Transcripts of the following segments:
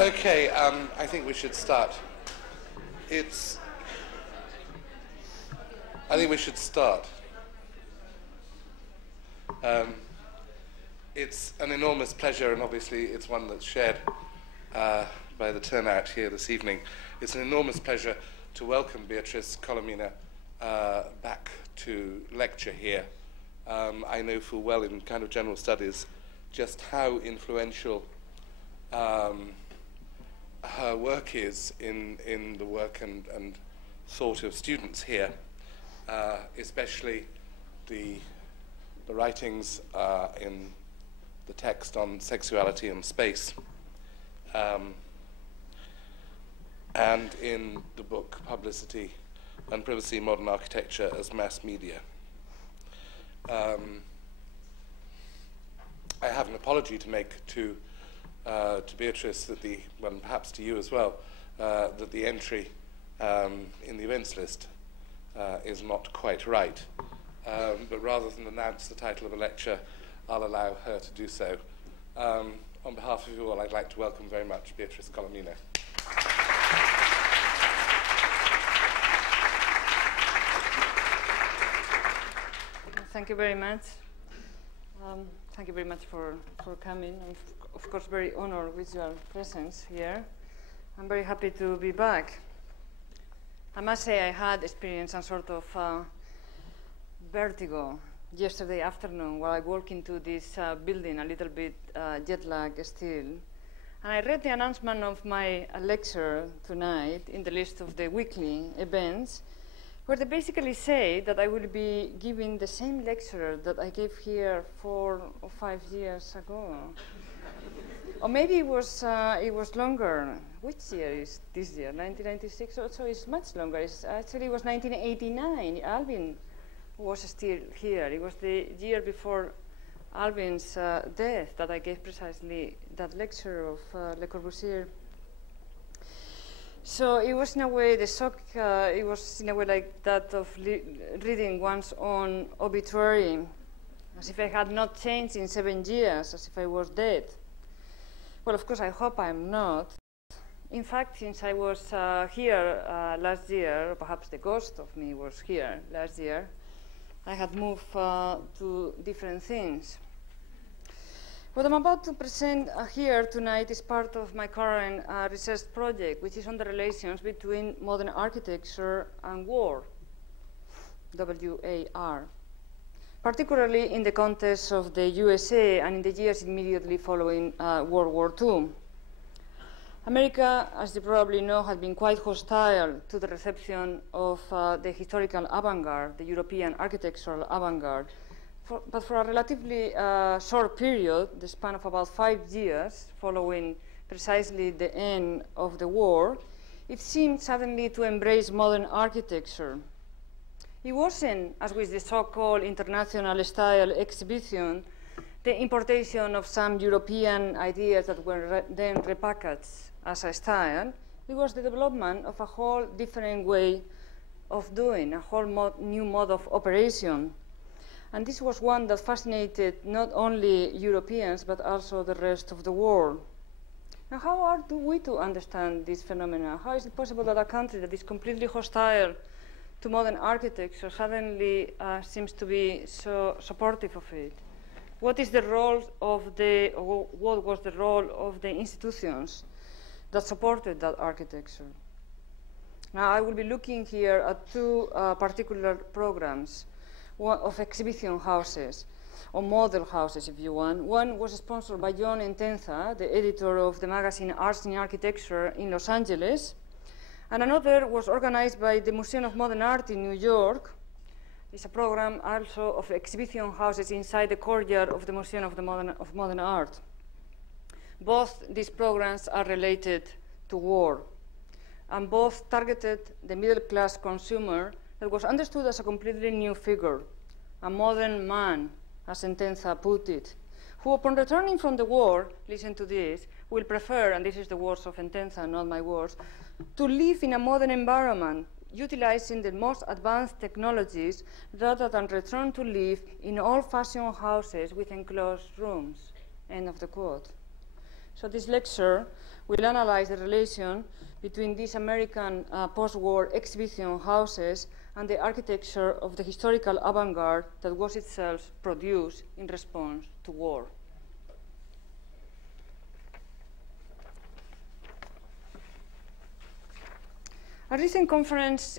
Okay, I think we should start. I think we should start. It's an enormous pleasure, and obviously it's one that's shared by the turnout here this evening. It's an enormous pleasure to welcome Beatriz Colomina back to lecture here. I know full well in kind of general studies just how influential her work is in the work and thought of students here, especially the writings in the text on sexuality and space, and in the book Publicity and Privacy, Modern Architecture as Mass Media. I have an apology to make to Beatriz that and perhaps to you as well, that the entry in the events list is not quite right. But rather than announce the title of a lecture, I'll allow her to do so. On behalf of you all, I'd like to welcome very much Beatriz Colomina. Thank you very much. Thank you very much for coming. I'm, of course, very honored with your presence here. I'm very happy to be back. I must say I had experienced some sort of vertigo yesterday afternoon while I walked into this building, a little bit jet lag still. And I read the announcement of my lecture tonight in the list of the weekly events, where they basically say that I will be giving the same lecture that I gave here 4 or 5 years ago. Or maybe it was longer. Which year is this year? 1996? So it's much longer. Actually, it was 1989. Alvin was still here. It was the year before Alvin's death that I gave precisely that lecture of Le Corbusier. So it was in a way the shock. It was in a way like that of reading one's own obituary, as if I had not changed in 7 years, as if I was dead. Well, of course, I hope I'm not. In fact, since I was here last year, or perhaps the ghost of me was here last year, I had moved to different things. What I'm about to present here tonight is part of my current research project, which is on the relations between modern architecture and war, W-A-R, particularly in the context of the USA and in the years immediately following World War II. America, as you probably know, had been quite hostile to the reception of the historical avant-garde, the European architectural avant-garde, but for a relatively short period, the span of about 5 years following precisely the end of the war, it seemed suddenly to embrace modern architecture. It wasn't, as with the so-called international style exhibition, the importation of some European ideas that were then repackaged as a style. It was the development of a whole different way of doing, a whole new mode of operation. And this was one that fascinated not only Europeans, but also the rest of the world. Now, how are we to understand this phenomena? How is it possible that a country that is completely hostile to modern architecture suddenly seems to be so supportive of it? What is the role of what was the role of the institutions that supported that architecture? Now, I will be looking here at 2 particular programs of exhibition houses, or model houses, if you want. One was sponsored by John Entenza, the editor of the magazine Arts in Architecture in Los Angeles, and another was organized by the Museum of Modern Art in New York. It's a program also of exhibition houses inside the courtyard of the Museum of Modern Art. Both these programs are related to war, and both targeted the middle-class consumer that was understood as a completely new figure, a modern man, as Entenza put it, who upon returning from the war, listen to this, will prefer, and this is the words of Entenza, not my words, to live in a modern environment, utilizing the most advanced technologies, rather than return to live in old-fashioned houses with enclosed rooms, end of the quote. So this lecture will analyze the relation between these American post-war exhibition houses and the architecture of the historical avant-garde that was itself produced in response to war. A recent conference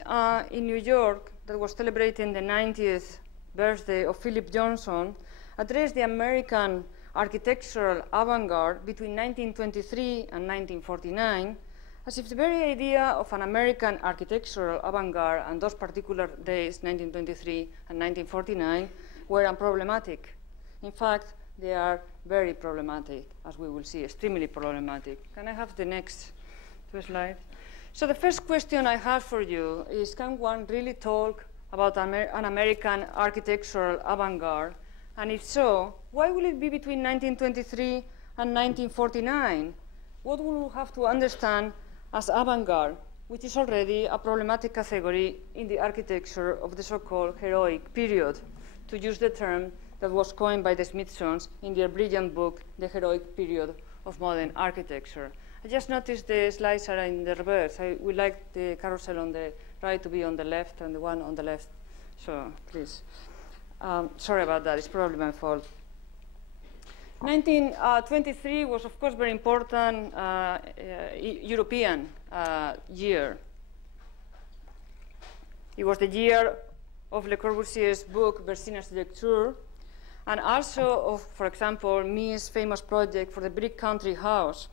in New York that was celebrating the 90th birthday of Philip Johnson addressed the American architectural avant-garde between 1923 and 1949, as if the very idea of an American architectural avant-garde and those particular days, 1923 and 1949, were unproblematic. In fact, they are very problematic, as we will see, extremely problematic. Can I have the next slide? So the first question I have for you is, can one really talk about an American architectural avant-garde? And if so, why will it be between 1923 and 1949? What will we have to understand as avant-garde, which is already a problematic category in the architecture of the so-called heroic period, to use the term that was coined by the Smithsons in their brilliant book, The Heroic Period of Modern Architecture. I just noticed the slides are in the reverse. I would like the carousel on the right to be on the left and the one on the left. So please. Sorry about that. It's probably my fault. 1923 was, of course, very important European year. It was the year of Le Corbusier's book, Bercine Architecture, and also of, for example, Mies' famous project for the brick country house.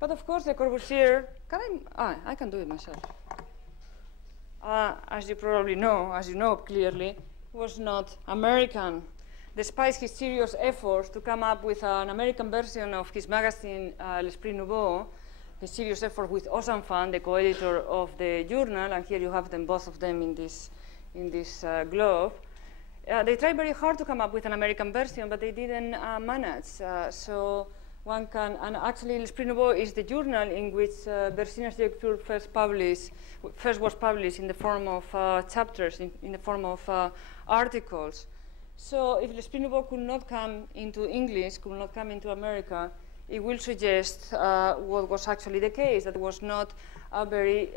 But of course, Le Corbusier, I can do it myself. As you probably know, as you know clearly, was not American, despite his serious efforts to come up with an American version of his magazine, L'Esprit Nouveau, his serious effort with Osanfan, the co-editor of the journal, and here you have them, both of them in this globe. They tried very hard to come up with an American version, but they didn't manage. So one can, and actually L'Esprit Nouveau is the journal in which Bercine Architecture first was published in the form of chapters, in the form of articles. So if L'Esprit Nouveau could not come into English, could not come into America, it will suggest what was actually the case, that was not a very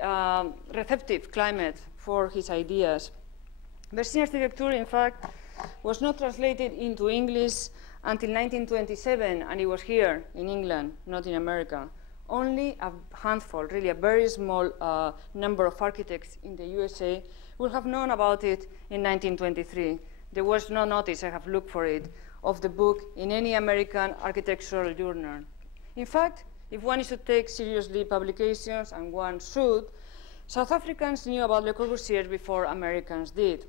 receptive climate for his ideas. Bercine Architecture, in fact, was not translated into English until 1927, and it was here in England, not in America. Only a handful, really a very small number of architects in the USA will have known about it in 1923. There was no notice, I have looked for it, of the book in any American architectural journal. In fact, if one is to take seriously publications, and one should, South Africans knew about Le Corbusier before Americans did.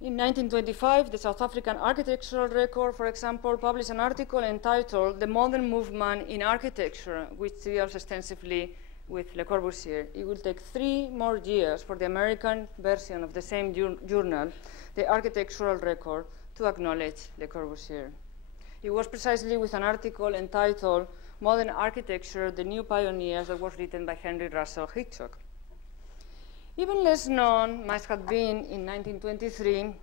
In 1925, the South African Architectural Record, for example, published an article entitled The Modern Movement in Architecture, which deals extensively with Le Corbusier. It will take 3 more years for the American version of the same journal, the Architectural Record, to acknowledge Le Corbusier. It was precisely with an article entitled Modern Architecture, The New Pioneers, that was written by Henry Russell Hitchcock. Even less known must have been, in 1923,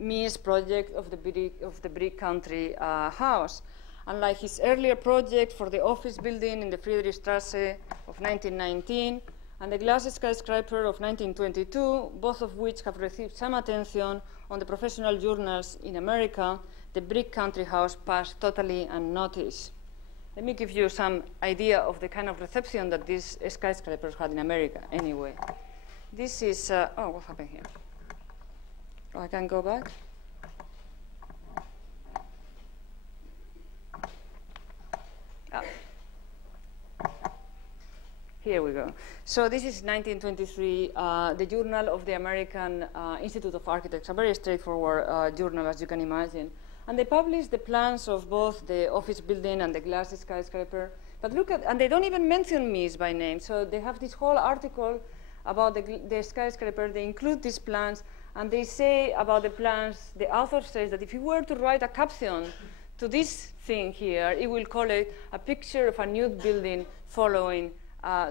Mies' project of the brick country house. Unlike his earlier project for the office building in the Friedrichstrasse of 1919 and the glass skyscraper of 1922, both of which have received some attention on the professional journals in America, the brick country house passed totally unnoticed. Let me give you some idea of the kind of reception that these skyscrapers had in America, anyway. This is, oh, what happened here? Oh, I can go back? Ah. Here we go. So this is 1923, the Journal of the American Institute of Architects, a very straightforward journal, as you can imagine. And they published the plans of both the office building and the glass skyscraper. But look at, and they don't even mention Mies by name. So they have this whole article about the skyscraper. They include these plans, and they say about the plans, the author says that if you were to write a caption to this thing here, it will call it a picture of a nude building following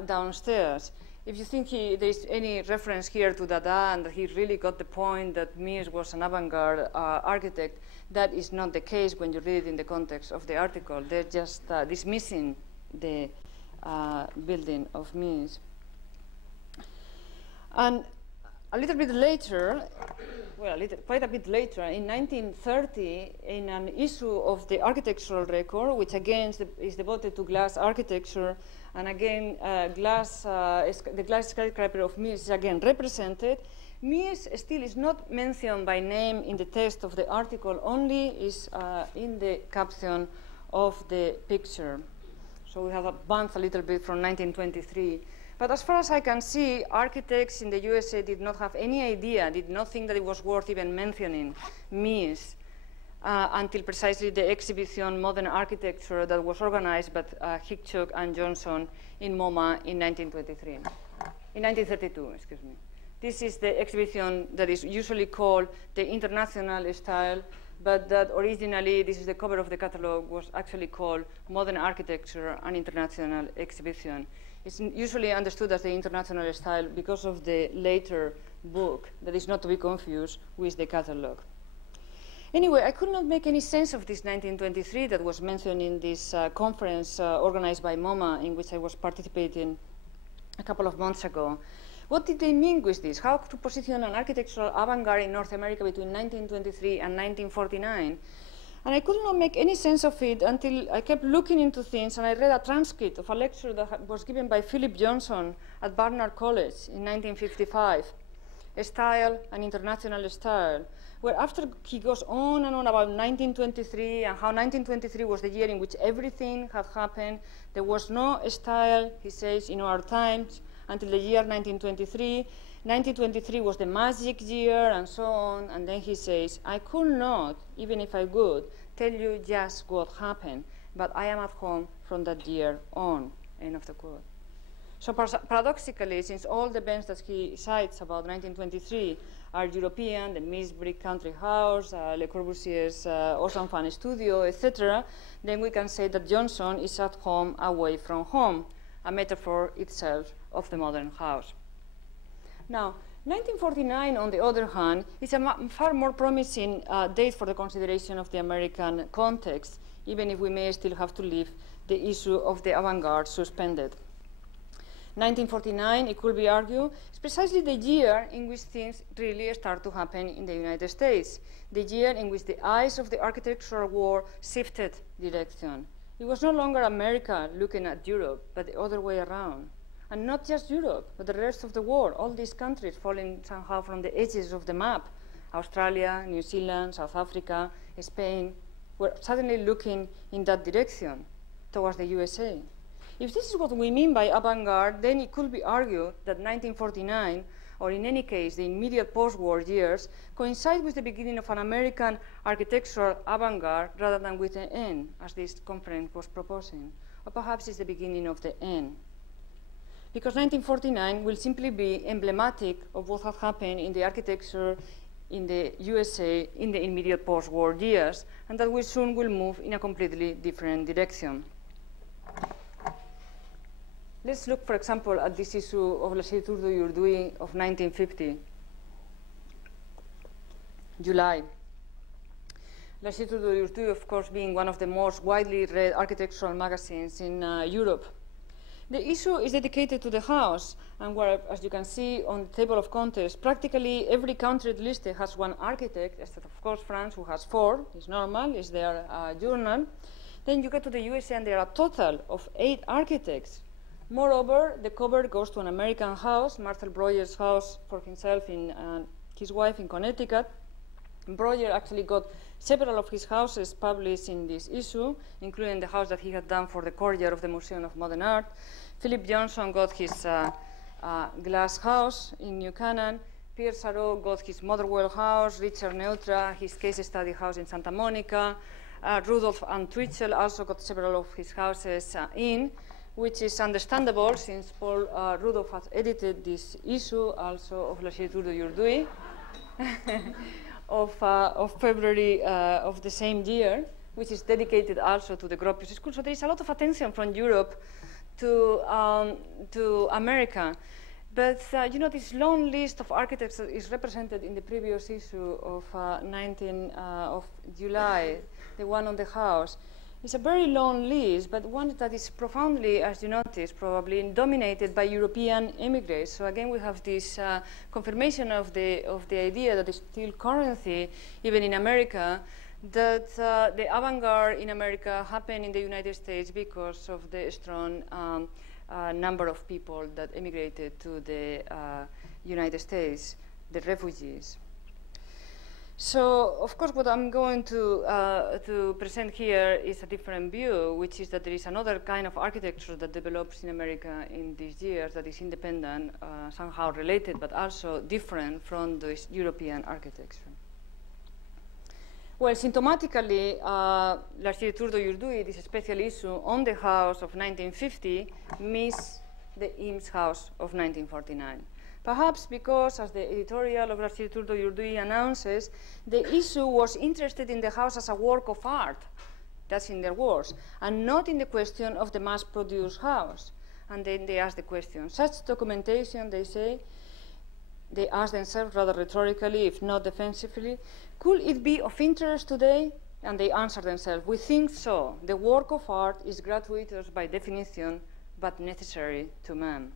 downstairs. If you think there's any reference here to Dada and that he really got the point that Mies was an avant-garde architect, that is not the case when you read it in the context of the article. They're just dismissing the building of Mies. And a little bit later, well, quite a bit later, in 1930, in an issue of the architectural record, which again is devoted to glass architecture, and again, the glass skyscraper of Mies is again represented. Mies still is not mentioned by name in the text of the article, only is in the caption of the picture. So we have advanced a little bit from 1923. But as far as I can see, architects in the USA did not have any idea, did not think that it was worth even mentioning Mies until precisely the exhibition Modern Architecture that was organized by Hitchcock and Johnson in MoMA in 1932, excuse me. This is the exhibition that is usually called the International Style, but that originally, this is the cover of the catalog, was actually called Modern Architecture and International Exhibition. It's usually understood as the International Style because of the later book that is not to be confused with the catalog. Anyway, I could not make any sense of this 1923 that was mentioned in this conference organized by MoMA, in which I was participating a couple of months ago. What did they mean with this? How to position an architectural avant-garde in North America between 1923 and 1949? And I could not make any sense of it until I kept looking into things, and I read a transcript of a lecture that was given by Philip Johnson at Barnard College in 1955, Style and International Style, where after he goes on and on about 1923 and how 1923 was the year in which everything had happened. There was no style, he says, in our times until the year 1923. 1923 was the magic year, and so on. And then he says, I could not, even if I would, tell you just what happened, but I am at home from that year on, end of the quote. So paradoxically, since all the events that he cites about 1923 are European, the Mies Brick Country House, Le Corbusier's Awesome Fun Studio, etc., then we can say that Johnson is at home away from home, a metaphor itself of the modern house. Now, 1949, on the other hand, is a far more promising date for the consideration of the American context, even if we may still have to leave the issue of the avant-garde suspended. 1949, it could be argued, is precisely the year in which things really start to happen in the United States, the year in which the eyes of the architectural world shifted direction. It was no longer America looking at Europe, but the other way around. And not just Europe, but the rest of the world, all these countries falling somehow from the edges of the map. Australia, New Zealand, South Africa, Spain, were suddenly looking in that direction, towards the USA. If this is what we mean by avant-garde, then it could be argued that 1949, or in any case, the immediate post-war years, coincide with the beginning of an American architectural avant-garde rather than with the end, as this conference was proposing. Or perhaps it's the beginning of the end. Because 1949 will simply be emblematic of what had happened in the architecture in the USA in the immediate post-war years, and that we soon will move in a completely different direction. Let's look, for example, at this issue of L'architecture d'aujourd'hui of 1950, July. L'architecture d'aujourd'hui, of course, being one of the most widely read architectural magazines in Europe. The issue is dedicated to the house, and where, as you can see on the table of contents, practically every country listed has one architect, except of course France, who has 4. It's normal, it's their journal. Then you get to the USA, and there are a total of 8 architects. Moreover, the cover goes to an American house, Marcel Breuer's house for himself and his wife in Connecticut. Breuer actually got several of his houses published in this issue, including the house that he had done for the courtyard of the Museum of Modern Art. Philip Johnson got his glass house in New Canaan. Pierre Sarraud got his Motherwell house. Richard Neutra, his case study house in Santa Monica. Rudolph and Twitchell also got several of his houses which is understandable since Paul Rudolph has edited this issue also of L'architecture d'aujourd'hui. Of February of the same year, which is dedicated also to the Gropius School. So there is a lot of attention from Europe to America. But you know, this long list of architects is represented in the previous issue of July, the one on the house. It's a very long list, but one that is profoundly, as you notice, probably dominated by European immigrants. So again, we have this confirmation of the idea that is still currently, even in America, that the avant-garde in America happened in the United States because of the strong number of people that immigrated to the United States, the refugees. So, of course, what I'm going to present here is a different view, which is that there is another kind of architecture that develops in America in these years that is independent, somehow related, but also different from the European architecture. Well, symptomatically, l'architetture d'aujourd'hui, this special issue on the house of 1950, missed the Eames house of 1949. Perhaps because, as the editorial of l'architetture d'aujourd'hui announces, the issue was interested in the house as a work of art, that's in their words, and not in the question of the mass-produced house. And then they ask the question. Such documentation, they say, they ask themselves rather rhetorically, if not defensively, could it be of interest today? And they answer themselves, we think so. The work of art is gratuitous by definition, but necessary to man.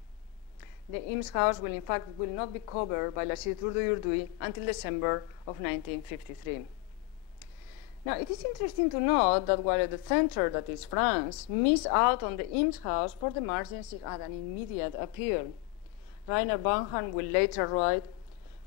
The Eames house will, in fact, not be covered by l'architetture d'aujourd'hui until December of 1953. Now, it is interesting to note that while the center, that is France, missed out on the Eames house, for the margins it had an immediate appeal. Rainer Banham will later write,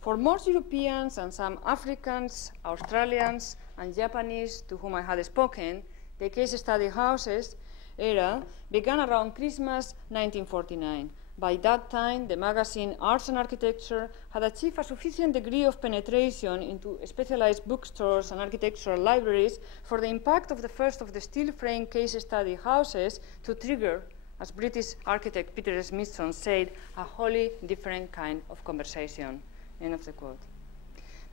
for most Europeans and some Africans, Australians, and Japanese to whom I had spoken, the case study houses era began around Christmas 1949. By that time, the magazine Arts and Architecture had achieved a sufficient degree of penetration into specialized bookstores and architectural libraries for the impact of the first of the steel frame case study houses to trigger, as British architect Peter Smithson said, a wholly different kind of conversation. End of the quote.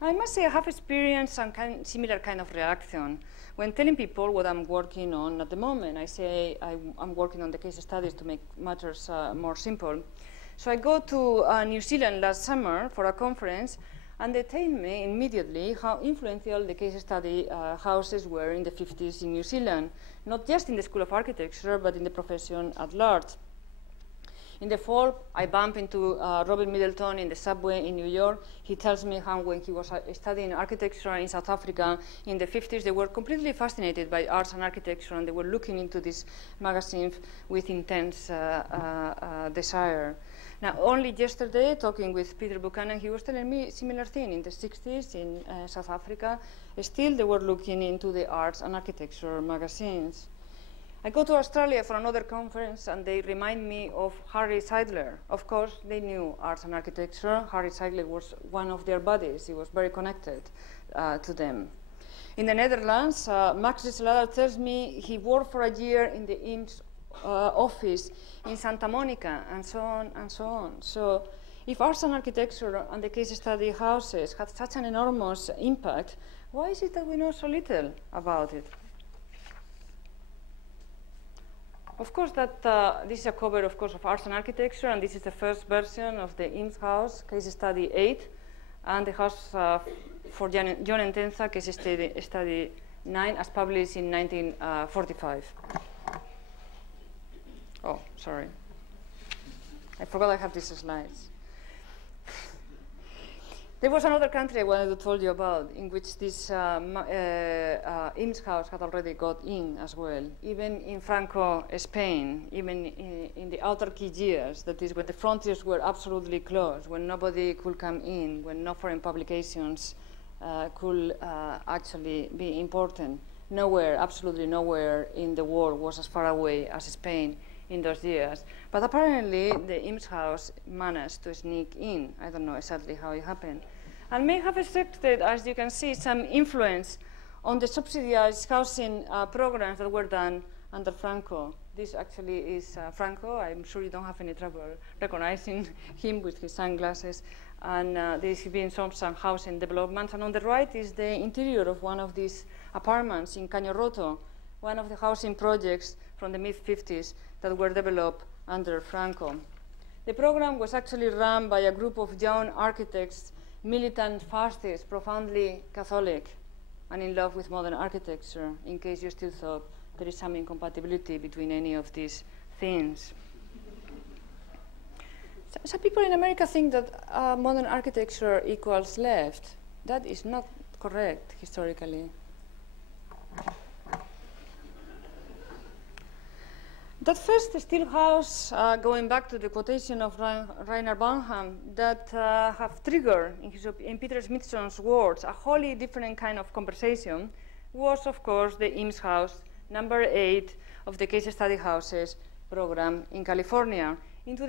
I must say I have experienced some similar kind of reaction when telling people what I'm working on at the moment. I say I'm working on the case studies to make matters more simple. So I go to New Zealand last summer for a conference, and they tell me immediately how influential the case study houses were in the 50s in New Zealand, not just in the School of Architecture, but in the profession at large. In the fall, I bump into Robert Middleton in the subway in New York. He tells me how when he was studying architecture in South Africa in the 50s, they were completely fascinated by arts and architecture, and they were looking into this magazine with intense desire. Now, only yesterday, talking with Peter Buchanan, he was telling me a similar thing. In the 60s in South Africa, still they were looking into the arts and architecture magazines. I go to Australia for another conference, and they remind me of Harry Seidler. Of course, they knew arts and architecture. Harry Seidler was one of their buddies. He was very connected to them. In the Netherlands, Max de Salada tells me he worked for a year in the Eames office in Santa Monica, and so on and so on. So if arts and architecture and the case study houses had such an enormous impact, why is it that we know so little about it? Of course, this is a cover, of course, of Arts and Architecture, and this is the first version of the Eames House, Case Study 8, and the House for John Entenza, Case Study 9, as published in 1945. Oh, sorry. I forgot I have these slides. There was another country I wanted to tell you about in which this Eames house had already got in as well. Even in Franco, Spain, even in the autarky years, that is when the frontiers were absolutely closed, when nobody could come in, when no foreign publications could actually be important. Nowhere, absolutely nowhere in the world was as far away as Spain in those years. But apparently, the Eames house managed to sneak in. I don't know exactly how it happened. And may have exerted, as you can see, some influence on the subsidized housing programs that were done under Franco. This actually is Franco. I'm sure you don't have any trouble recognizing him with his sunglasses. And there's been some housing developments. And on the right is the interior of one of these apartments in Cañorroto, one of the housing projects from the mid-50s that were developed under Franco. The program was actually run by a group of young architects, militant fascists, profoundly Catholic, and in love with modern architecture, in case you still thought there is some incompatibility between any of these things. Some people in America think that modern architecture equals left. That is not correct historically. That first steel house, going back to the quotation of Rainer Banham, that have triggered, in Peter Smithson's words, a wholly different kind of conversation, was, of course, the Eames House, number 8 of the case study houses program in California, into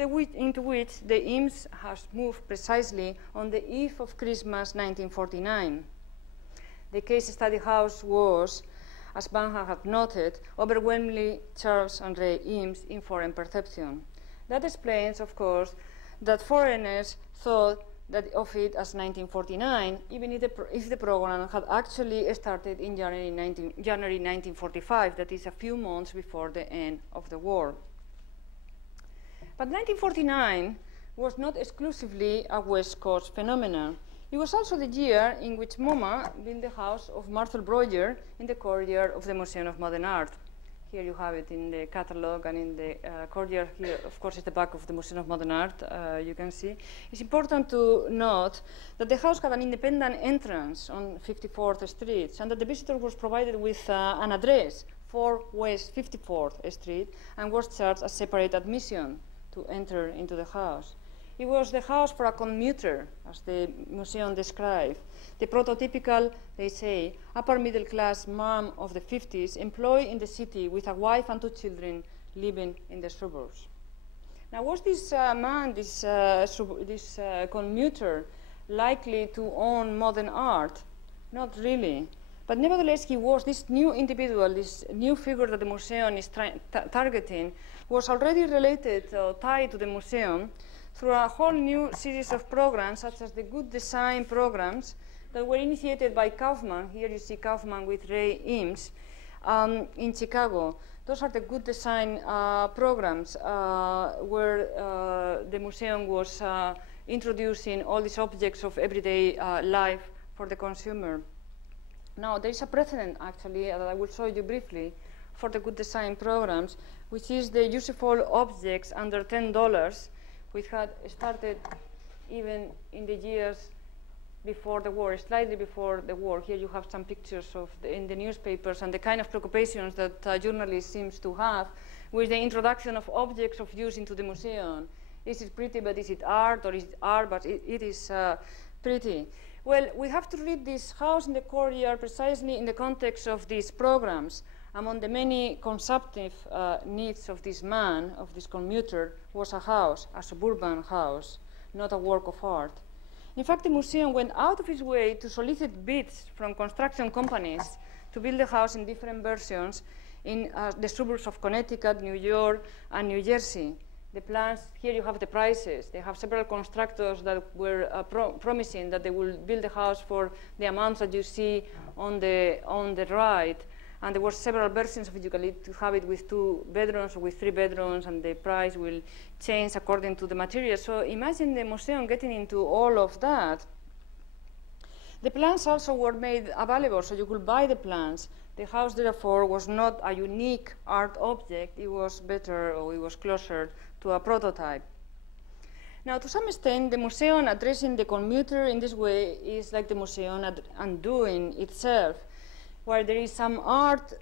which the Eames has moved precisely on the eve of Christmas 1949. The case study house was, as Banham had noted, overwhelmingly Charles and Ray Eames in foreign perception. That explains, of course, that foreigners thought of it as 1949, even if the program had actually started in January 1945, that is a few months before the end of the war. But 1949 was not exclusively a West Coast phenomenon. It was also the year in which MoMA built the house of Marcel Breuer in the courtyard of the Museum of Modern Art. Here you have it in the catalog, and in the courtyard here, of course, is the back of the Museum of Modern Art, you can see. It's important to note that the house had an independent entrance on 54th Street, and that the visitor was provided with an address, 4 West 54th Street, and was charged a separate admission to enter into the house. It was the house for a commuter, as the museum described, the prototypical, they say, upper middle class mom of the 50s, employed in the city with a wife and 2 children living in the suburbs. Now, was this man, this commuter, likely to own modern art? Not really. But nevertheless, he was this new individual, this new figure that the museum is targeting, was already related or tied to the museum through a whole new series of programs, such as the Good Design programs that were initiated by Kaufman. Here you see Kaufman with Ray Eames in Chicago. Those are the Good Design programs where the museum was introducing all these objects of everyday life for the consumer. Now, there is a precedent, actually, that I will show you briefly for the Good Design programs, which is the useful objects under $10, which had started even in the years before the war, slightly before the war. Here you have some pictures of in the newspapers and the kind of preoccupations that journalists seem to have with the introduction of objects of use into the museum. Is it pretty, but is it art, or is it art, but it is pretty? Well, we have to read this house in the courtyard precisely in the context of these programs. Among the many consumptive needs of this man, of this commuter, was a house, a suburban house, not a work of art. In fact, the museum went out of its way to solicit bids from construction companies to build the house in different versions in the suburbs of Connecticut, New York, and New Jersey. The plans, here you have the prices. They have several constructors that were promising that they will build the house for the amounts that you see on the right. And there were several versions of it. You can have it with 2 bedrooms or with 3 bedrooms, and the price will change according to the material. So imagine the museum getting into all of that. The plans also were made available, so you could buy the plans. The house, therefore, was not a unique art object. It was better, or it was closer to a prototype. Now, to some extent, the museum addressing the commuter in this way is like the museum undoing itself. Where there is some art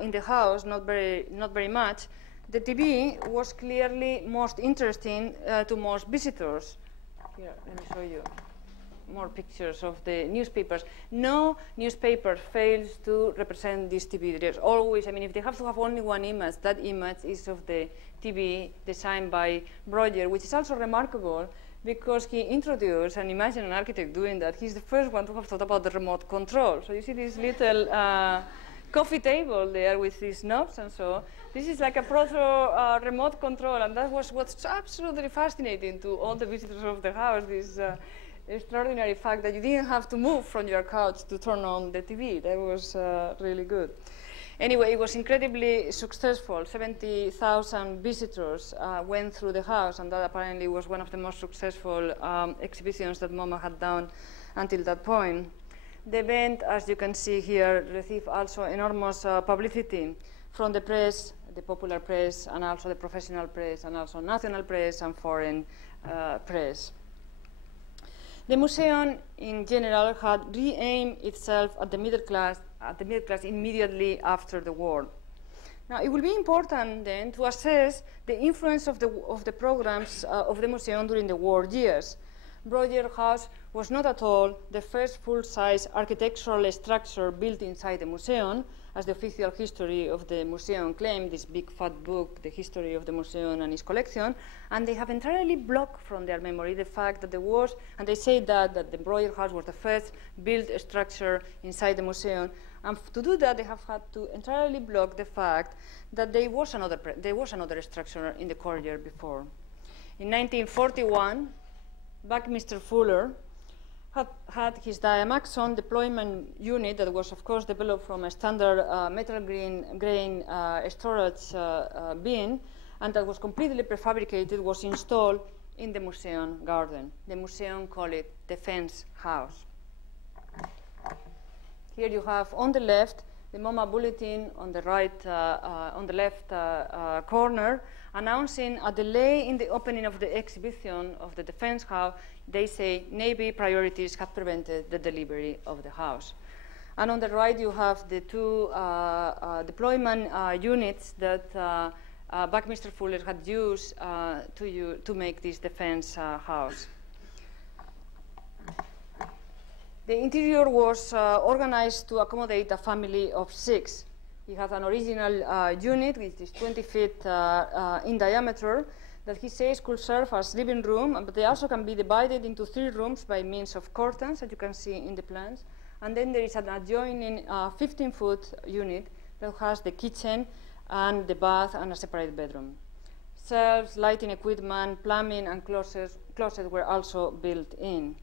in the house, not very much, the TV was clearly most interesting to most visitors. Here, let me show you more pictures of the newspapers. No newspaper fails to represent this TV. There's always, I mean, if they have to have only one image, that image is of the TV designed by Breuer, which is also remarkable because he introduced, and imagine an architect doing that, he's the first one to have thought about the remote control. So you see this little coffee table there with these knobs and so. This is like a proto remote control, and that was what's absolutely fascinating to all the visitors of the house, this extraordinary fact that you didn't have to move from your couch to turn on the TV. That was really good. Anyway, it was incredibly successful. 70,000 visitors went through the house, and that apparently was one of the most successful exhibitions that MoMA had done until that point. The event, as you can see here, received also enormous publicity. from the press, the popular press, and also the professional press, and also national press and foreign press. The museum, in general, had re-aimed itself at the middle class immediately after the war. Now, it will be important then to assess the influence of the programs of the museum during the war years. Broglie House was not at all the first full-size architectural structure built inside the museum, as the official history of the museum claimed, this big fat book, The History of the Museum and its Collection, and they have entirely blocked from their memory the fact that there was, and they say that the Broglie House was the first built structure inside the museum, and to do that they have had to entirely block the fact that there was another structure in the corridor before. In 1941, Buckminster Fuller had his Diamaxon deployment unit that was, of course, developed from a standard metal grain storage bin, and that was completely prefabricated, was installed in the museum garden. The museum called it Defense House. Here you have, on the left, the MoMA bulletin, on the right, on the left corner, announcing a delay in the opening of the exhibition of the Defense House. They say Navy priorities have prevented the delivery of the house. And on the right, you have the two deployment units that Buckminster Fuller had used to make this defense house. The interior was organized to accommodate a family of 6. He had an original unit, which is 20 feet in diameter, that he says could serve as living room, but they also can be divided into 3 rooms by means of curtains, as you can see in the plans. And then there is an adjoining 15-foot unit that has the kitchen and the bath and a separate bedroom. Shelves, lighting equipment, plumbing, and closets were also built in.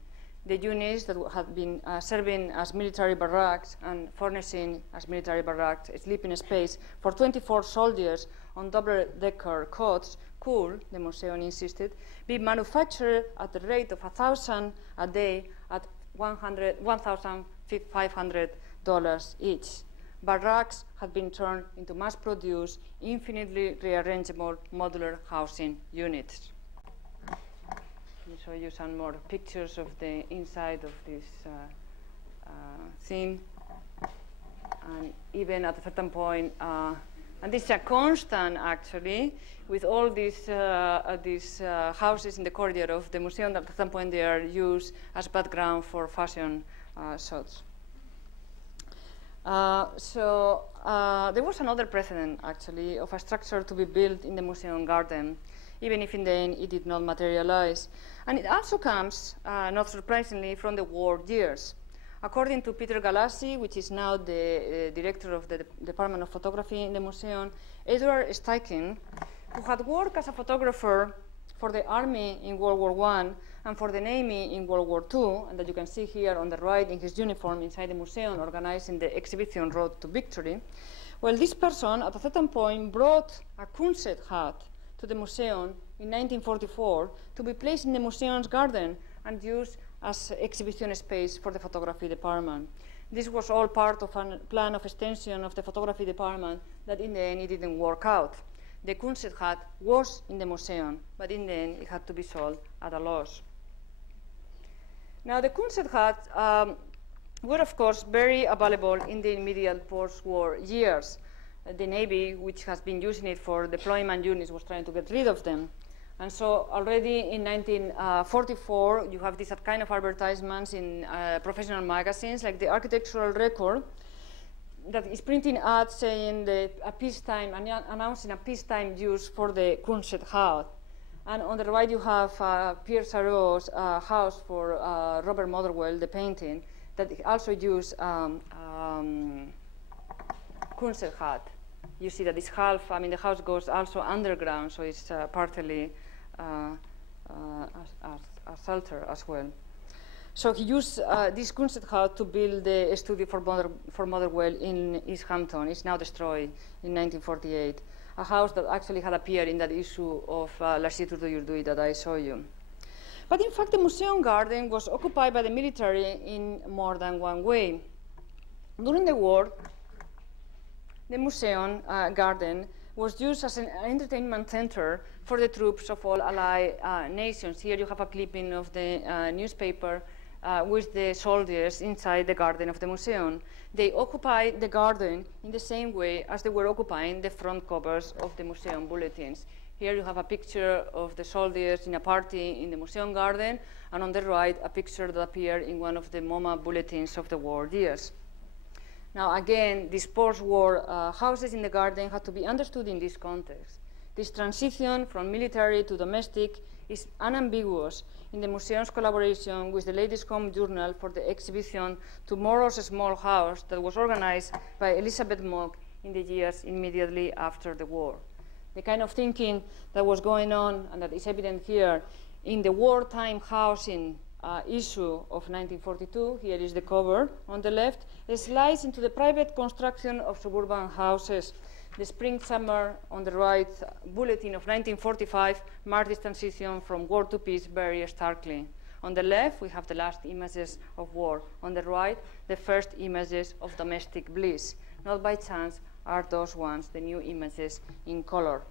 The units that had been serving as military barracks and furnishing as military barracks a sleeping space for 24 soldiers on double-decker cots could, the museum insisted, be manufactured at the rate of $1,000 a day at $1,500 each. Barracks had been turned into mass-produced, infinitely rearrangeable modular housing units. Let me show you some more pictures of the inside of this thing. And even at a certain point, and this is a constant, actually, with all these houses in the corridor of the museum, that at some point they are used as background for fashion shots. There was another precedent, actually, of a structure to be built in the museum garden, even if in the end it did not materialize. And it also comes, not surprisingly, from the war years. According to Peter Galassi, which is now the director of the Department of Photography in the museum, Edward Steichen, who had worked as a photographer for the Army in World War I and for the Navy in World War II, and that you can see here on the right in his uniform inside the museum organizing the exhibition Road to Victory. Well, this person at a certain point brought a Kunstset hat to the museum in 1944 to be placed in the museum's garden and used as exhibition space for the photography department. This was all part of a plan of extension of the photography department that in the end it didn't work out. The Kunstset hat was in the museum, but in the end it had to be sold at a loss. Now the Kunstset hats were of course very available in the immediate post-war years. The Navy, which has been using it for deployment units, was trying to get rid of them. And so already in 1944, you have these kind of advertisements in professional magazines, like the Architectural Record, that is printing ads saying a peacetime, announcing a peacetime use for the Kunstset hat. And on the right, you have Pierre Sarraut's house for Robert Motherwell, the painting, that also used Kunstset hat. You see that it's half, I mean, the house goes also underground, so it's partly a shelter as well. So he used this Kunstset hat to build the studio for Motherwell in East Hampton. It's now destroyed in 1948, a house that actually had appeared in that issue of L'Archive d'aujourd'hui that I saw you. But in fact, the museum garden was occupied by the military in more than one way. During the war, the museum garden was used as an entertainment center for the troops of all allied nations. Here you have a clipping of the newspaper with the soldiers inside the garden of the museum. They occupied the garden in the same way as they were occupying the front covers of the museum bulletins. Here you have a picture of the soldiers in a party in the museum garden, and on the right, a picture that appeared in one of the MoMA bulletins of the war years. Now again, these post-war houses in the garden have to be understood in this context. This transition from military to domestic is unambiguous in the museum's collaboration with the Ladies' Home Journal for the exhibition Tomorrow's Small House that was organized by Elizabeth Mock in the years immediately after the war. The kind of thinking that was going on, and that is evident here, in the wartime housing issue of 1942, here is the cover on the left, slides into the private construction of suburban houses. The spring-summer on the right bulletin of 1945 marked this transition from war to peace very starkly. On the left, we have the last images of war. On the right, the first images of domestic bliss. Not by chance are those ones, the new images in color.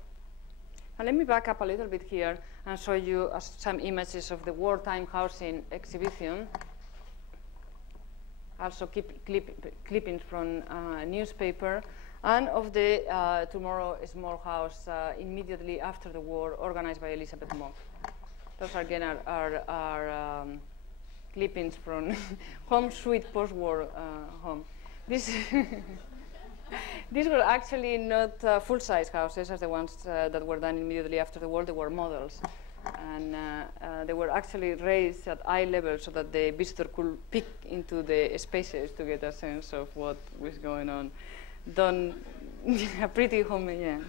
And let me back up a little bit here and show you some images of the wartime housing exhibition. Also clippings from a newspaper, and of the Tomorrow Small House immediately after the war, organized by Elizabeth Mock. Those again are clippings from home sweet post-war home. These were actually not full-size houses as the ones that were done immediately after the war. They were models. And they were actually raised at eye level so that the visitor could peek into the spaces to get a sense of what was going on. Done a pretty homey, yeah.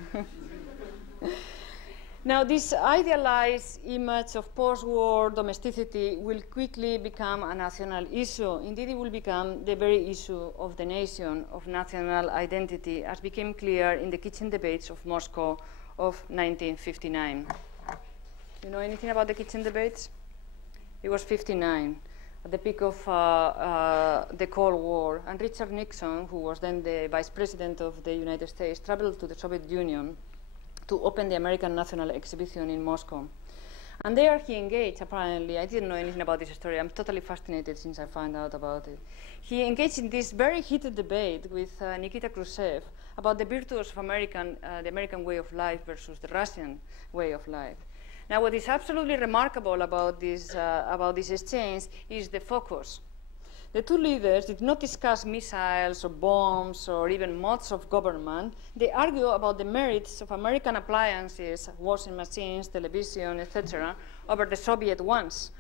Now, this idealized image of post-war domesticity will quickly become a national issue. Indeed, it will become the very issue of the nation, of national identity, as became clear in the kitchen debates of Moscow of 1959. You know anything about the kitchen debates? It was 59, at the peak of the Cold War, and Richard Nixon, who was then the Vice President of the United States, traveled to the Soviet Union to open the American National Exhibition in Moscow. And there he engaged, apparently, I didn't know anything about this story, I'm totally fascinated since I found out about it. He engaged in this very heated debate with Nikita Khrushchev about the virtues of the American way of life versus the Russian way of life. Now, what is absolutely remarkable about this exchange is the focus. The two leaders did not discuss missiles or bombs or even modes of government. They argue about the merits of American appliances, washing machines, television, etc., over the Soviet ones.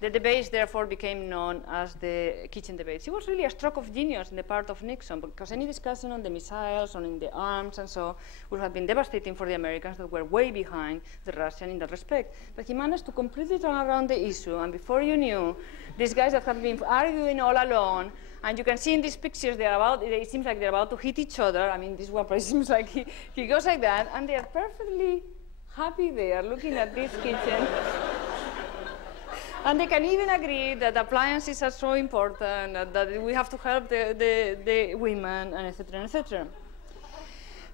The debates, therefore, became known as the kitchen debates. It was really a stroke of genius on the part of Nixon, because any discussion on the missiles, on the arms, and so would have been devastating for the Americans that were way behind the Russians in that respect. But he managed to completely turn around the issue, and before you knew, these guys that have been arguing all along, and you can see in these pictures, it seems like they're about to hit each other. I mean, this one probably seems like he goes like that, and they are perfectly happy there looking at this kitchen. And they can even agree that appliances are so important, that we have to help the women, and et cetera, and et cetera.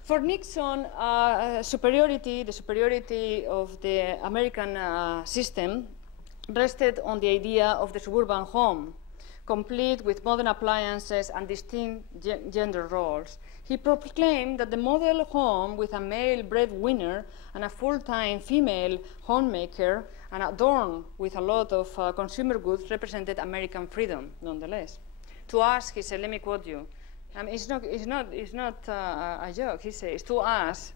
For Nixon, the superiority of the American system rested on the idea of the suburban home, complete with modern appliances and distinct gender roles. He proclaimed that the model home with a male breadwinner and a full-time female homemaker and adorned with a lot of consumer goods represented American freedom, nonetheless. To us, he said, let me quote you. I mean, it's not a joke. He says, to us,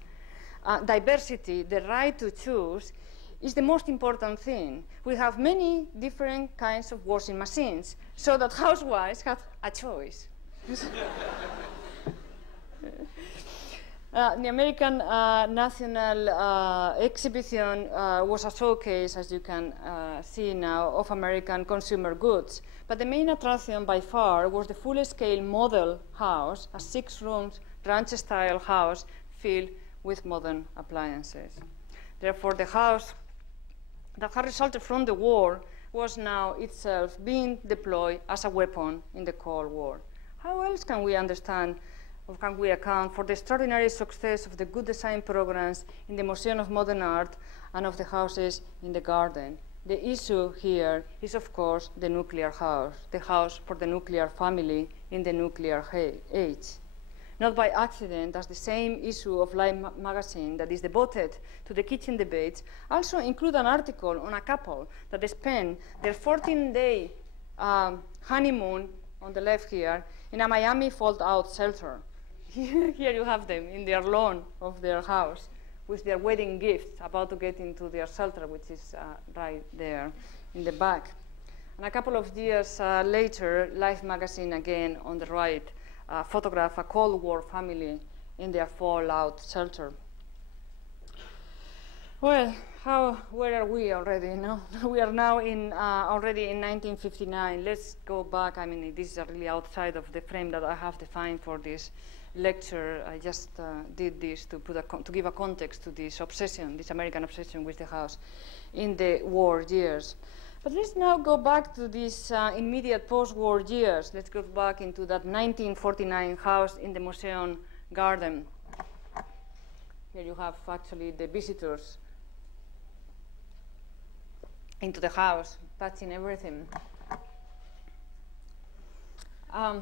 diversity, the right to choose, is the most important thing. We have many different kinds of washing machines, so that housewives have a choice. The American National Exhibition was a showcase, as you can see now, of American consumer goods. But the main attraction by far was the full-scale model house, a 6-room ranch-style house filled with modern appliances. Therefore, the house that had resulted from the war was now itself being deployed as a weapon in the Cold War. How else can we understand can we account for the extraordinary success of the good design programs in the Museum of Modern Art and of the houses in the garden? The issue here is, of course, the nuclear house, the house for the nuclear family in the nuclear age. Not by accident, as the same issue of Life magazine that is devoted to the kitchen debates also include an article on a couple that spent their 14-day honeymoon, on the left here, in a Miami fold-out shelter. Here you have them in their lawn of their house with their wedding gifts about to get into their shelter, which is right there in the back. And a couple of years later, Life magazine again on the right photograph a Cold War family in their fallout shelter. Well, where are we already? No? We are now already in 1959. Let's go back. I mean, this is really outside of the frame that I have defined for this lecture. I just did this to give a context to this obsession, this American obsession with the house in the war years. But let's now go back to these immediate post-war years. Let's go back into that 1949 house in the museum garden. Here you have actually the visitors into the house, touching everything. I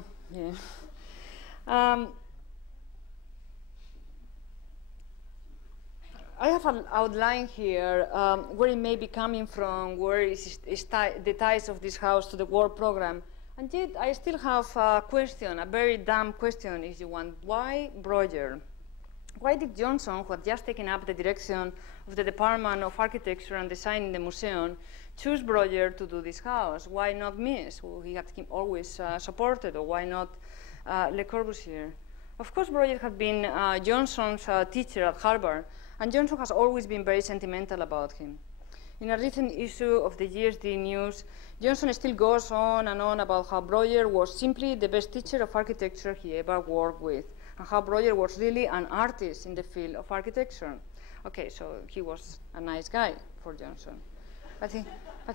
have an outline here where it may be coming from, where is the ties of this house to the war program. And yet I still have a question, a very dumb question, if you want. Why Breuer? Why did Johnson, who had just taken up the direction of the Department of Architecture and Design in the museum, choose Breuer to do this house? Why not Mies, who he had always supported, or why not Le Corbusier? Of course, Breuer had been Johnson's teacher at Harvard, and Johnson has always been very sentimental about him. In a recent issue of the GSD News, Johnson still goes on and on about how Breuer was simply the best teacher of architecture he ever worked with, and how Breuer was really an artist in the field of architecture. Okay, so he was a nice guy for Johnson. But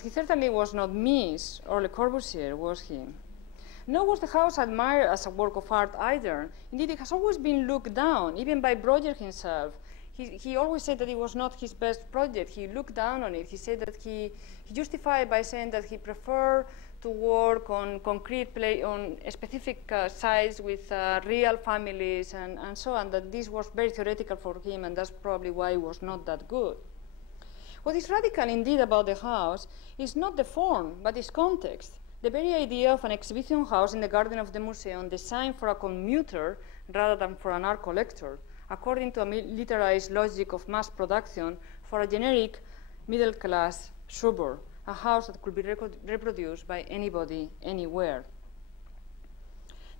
he certainly was not Mies or Le Corbusier, was he? Nor was the house admired as a work of art either. Indeed, it has always been looked down, even by Breuer himself. He always said that it was not his best project. He looked down on it. He said that he justified by saying that he preferred to work on concrete on specific sites with real families and so on, that this was very theoretical for him, and that's probably why it was not that good. What is radical indeed about the house is not the form, but its context. The very idea of an exhibition house in the garden of the museum designed for a commuter rather than for an art collector, according to a militarized logic of mass production for a generic middle-class suburb, a house that could be reproduced by anybody, anywhere.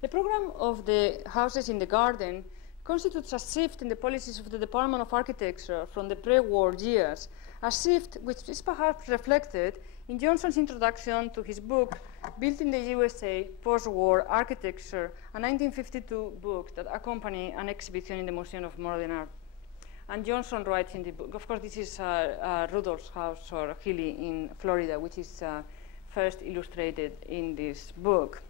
The program of the houses in the garden constitutes a shift in the policies of the Department of Architecture from the pre-war years, a shift which is perhaps reflected in Johnson's introduction to his book, Built in the USA, Post-War Architecture, a 1952 book that accompanied an exhibition in the Museum of Modern Art. And Johnson writes in the book, of course, this is Rudolph's house, or Healy in Florida, which is first illustrated in this book.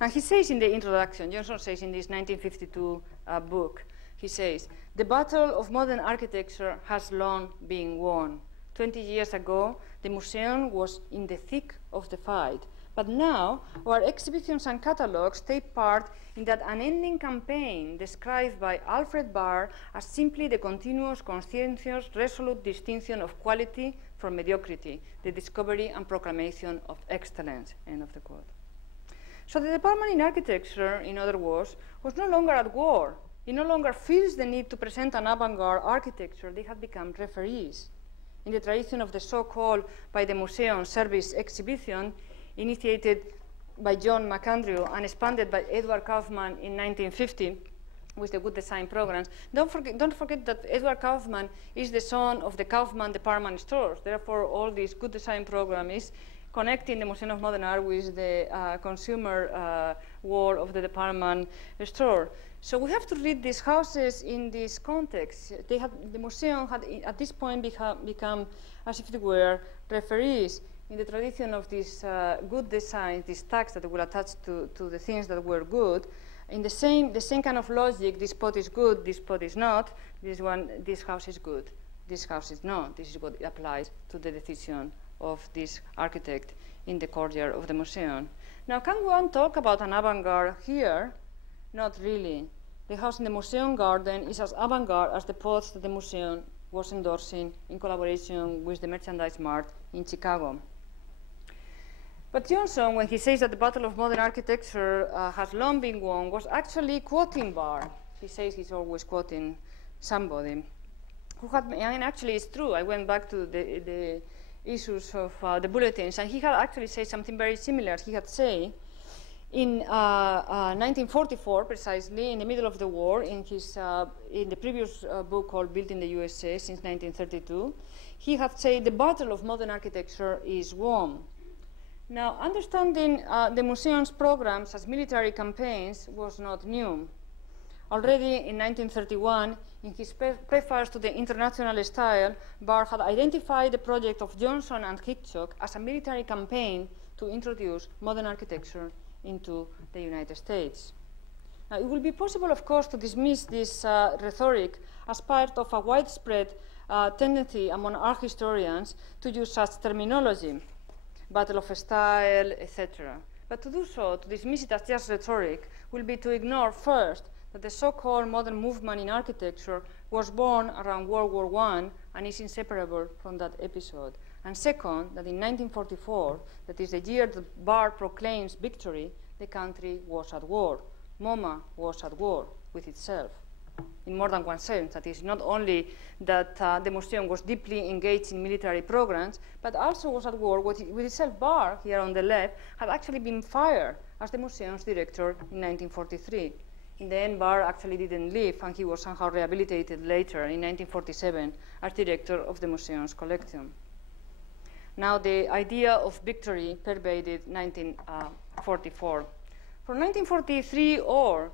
And he says in the introduction, Johnson says in this 1952 book, he says, "The battle of modern architecture has long been won. 20 years ago, the museum was in the thick of the fight. But now, our exhibitions and catalogues take part in that unending campaign described by Alfred Barr as simply the continuous, conscientious, resolute distinction of quality from mediocrity, the discovery and proclamation of excellence," end of the quote. So the department in architecture, in other words, was no longer at war. It no longer feels the need to present an avant-garde architecture. They had become referees. In the tradition of the so-called by the museum service exhibition, initiated by John McAndrew and expanded by Edward Kaufman in 1950 with the good design programs. Don't forget that Edward Kaufman is the son of the Kaufman department stores. Therefore, all this good design program is connecting the Museum of Modern Art with the consumer world of the department store. So we have to read these houses in this context. The museum had, at this point, become, as if they were referees in the tradition of this good design, these tags that were attached to the things that were good, in the same kind of logic, this pot is good, this pot is not, this house is good, this house is not. This is what applies to the decision of this architect in the courtyard of the museum. Now, can one talk about an avant-garde here? Not really. The house in the museum garden is as avant-garde as the pots that the museum was endorsing in collaboration with the Merchandise Mart in Chicago. But Johnson, when he says that the battle of modern architecture has long been won, was actually quoting Barr. He says he's always quoting somebody who had, I mean, actually it's true. I went back to the issues of the bulletins, and he had actually said something very similar. He had said, in 1944, precisely, in the middle of the war, in the previous book called Built in the USA since 1932, he had said the battle of modern architecture is won. Now, understanding the museum's programs as military campaigns was not new. Already in 1931, in his preface to the International Style, Barr had identified the project of Johnson and Hitchcock as a military campaign to introduce modern architecture into the United States. Now, it will be possible, of course, to dismiss this rhetoric as part of a widespread tendency among art historians to use such terminology, battle of style, etc. But to do so, to dismiss it as just rhetoric, will be to ignore first that the so-called modern movement in architecture was born around World War I and is inseparable from that episode. And second, that in 1944, that is the year that Barr proclaims victory, the country was at war. MoMA was at war with itself, in more than one sense. That is, not only that the museum was deeply engaged in military programs, but also was at war with itself. Barr, here on the left, had actually been fired as the museum's director in 1943. In the end, Barr actually didn't leave, and he was somehow rehabilitated later in 1947 as director of the museum's collection. Now, the idea of victory pervaded 1944. From 1943 on,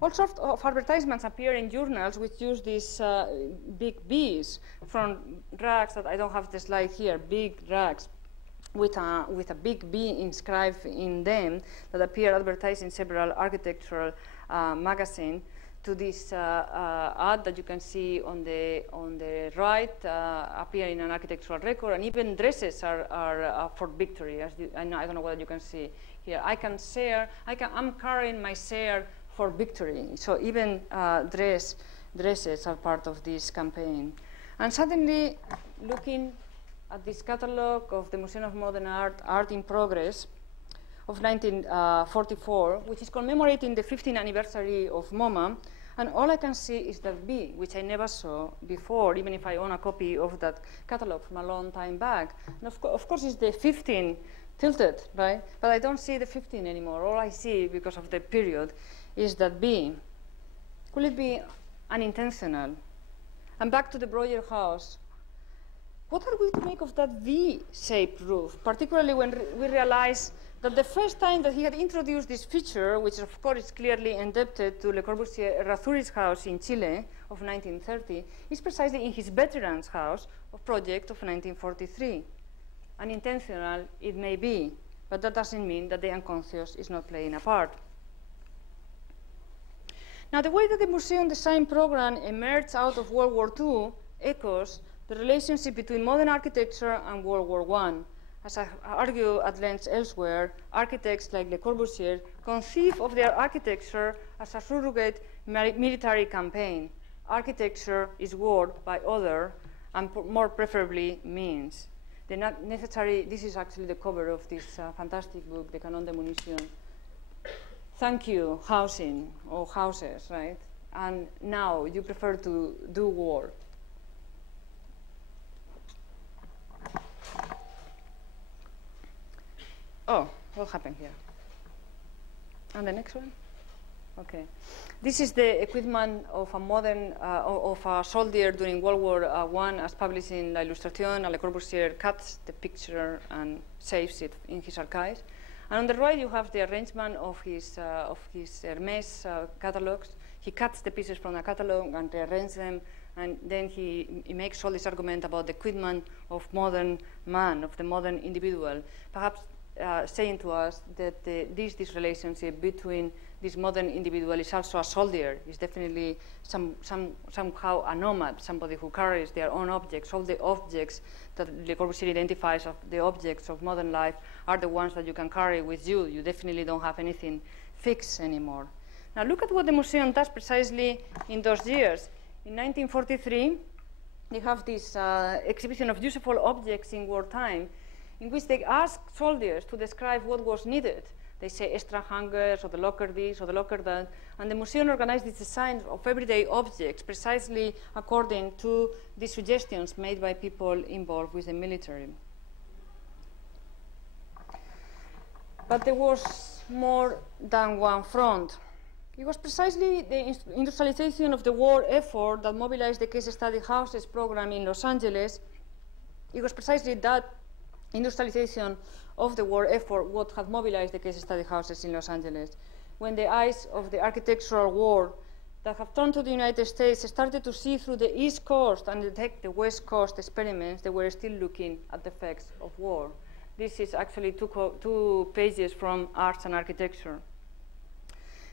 all sorts of advertisements appear in journals which use these big Bs from rags that I don't have the slide here, big rags with a big B inscribed in them that appear advertised in several architectural magazines. To this ad that you can see on the right appear in an architectural record, and even dresses are for victory. As I don't know whether you can see here. I'm carrying my share for victory. So even dresses are part of this campaign. And suddenly, looking at this catalog of the Museum of Modern Art, Art in Progress, of 1944, which is commemorating the 15th anniversary of MoMA, and all I can see is that B, which I never saw before, even if I own a copy of that catalog from a long time back. And of course, it's the 15 tilted, right? But I don't see the 15 anymore. All I see, because of the period, is that B. Could it be unintentional? And back to the Breuer house. What are we to make of that V-shaped roof, particularly when we realize that the first time that he had introduced this feature, which of course is clearly indebted to Le Corbusier Errázuriz house in Chile of 1930, is precisely in his veterans house of project of 1943. Unintentional it may be, but that doesn't mean that the unconscious is not playing a part. Now, the way that the museum design program emerged out of World War II echoes the relationship between modern architecture and World War I. As I argue at length elsewhere, architects like Le Corbusier conceive of their architecture as a surrogate military campaign. Architecture is war by other, and more preferably means. This is actually the cover of this fantastic book, The Canon de Munition. Thank you, housing, or houses, right? And now you prefer to do war. Oh, what happened here? And the next one? Okay. This is the equipment of a modern, of a soldier during World War I, as published in La Illustration, and Le Corbusier cuts the picture and saves it in his archives. And on the right, you have the arrangement of his Hermes catalogs. He cuts the pieces from the catalog and rearranges them, and then he makes all this argument about the equipment of modern man, of the modern individual. Perhaps saying to us that this relationship between this modern individual is also a soldier, is definitely somehow a nomad, somebody who carries their own objects. All the objects that Le Corbusier identifies of the objects of modern life are the ones that you can carry with you. You definitely don't have anything fixed anymore. Now look at what the museum does precisely in those years. In 1943, they have this exhibition of useful objects in wartime, in which they ask soldiers to describe what was needed. They say extra hangers, or the locker this, or the locker that, and the museum organized its design of everyday objects precisely according to the suggestions made by people involved with the military. But there was more than one front. It was precisely the industrialization of the war effort that mobilized the case study houses program in Los Angeles. It was precisely that industrialization of the war effort what had mobilized the case study houses in Los Angeles. When the eyes of the architectural world that have turned to the United States started to see through the East Coast and detect the West Coast experiments, they were still looking at the effects of war. This is actually two pages from Arts and Architecture.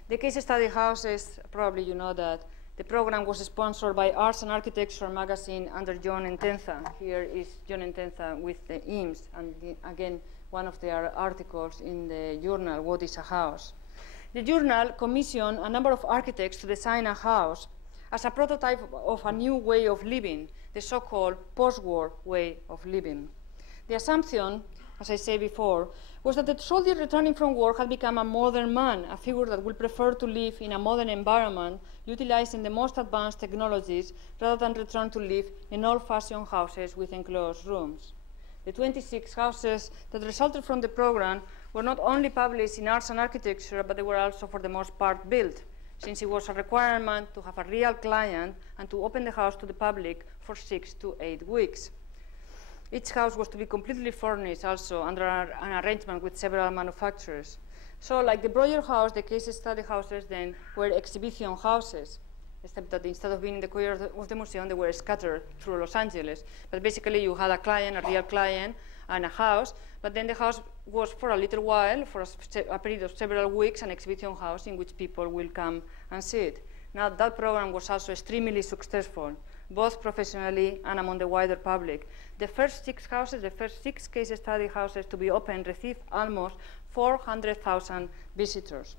The case study houses, probably you know that, the program was sponsored by Arts and Architecture magazine under John Entenza. Here is John Entenza with the IMSS, and again, one of their articles in the journal, What is a House? The journal commissioned a number of architects to design a house as a prototype of a new way of living, the so-called post-war way of living. The assumption, as I said before, was that the soldier returning from war had become a modern man, a figure that would prefer to live in a modern environment, utilizing the most advanced technologies, rather than return to live in old-fashioned houses with enclosed rooms. The 26 houses that resulted from the program were not only published in Arts and Architecture, but they were also, for the most part, built, since it was a requirement to have a real client and to open the house to the public for 6 to 8 weeks. Each house was to be completely furnished also under an arrangement with several manufacturers. So like the Breuer house, the case study houses then were exhibition houses, except that instead of being in the core of the museum, they were scattered through Los Angeles. But basically you had a client, a real client, and a house, but then the house was for a little while, for a period of several weeks, an exhibition house in which people will come and see it. Now that program was also extremely successful, both professionally and among the wider public. The first 6 houses, the first 6 case study houses to be opened received almost 400,000 visitors.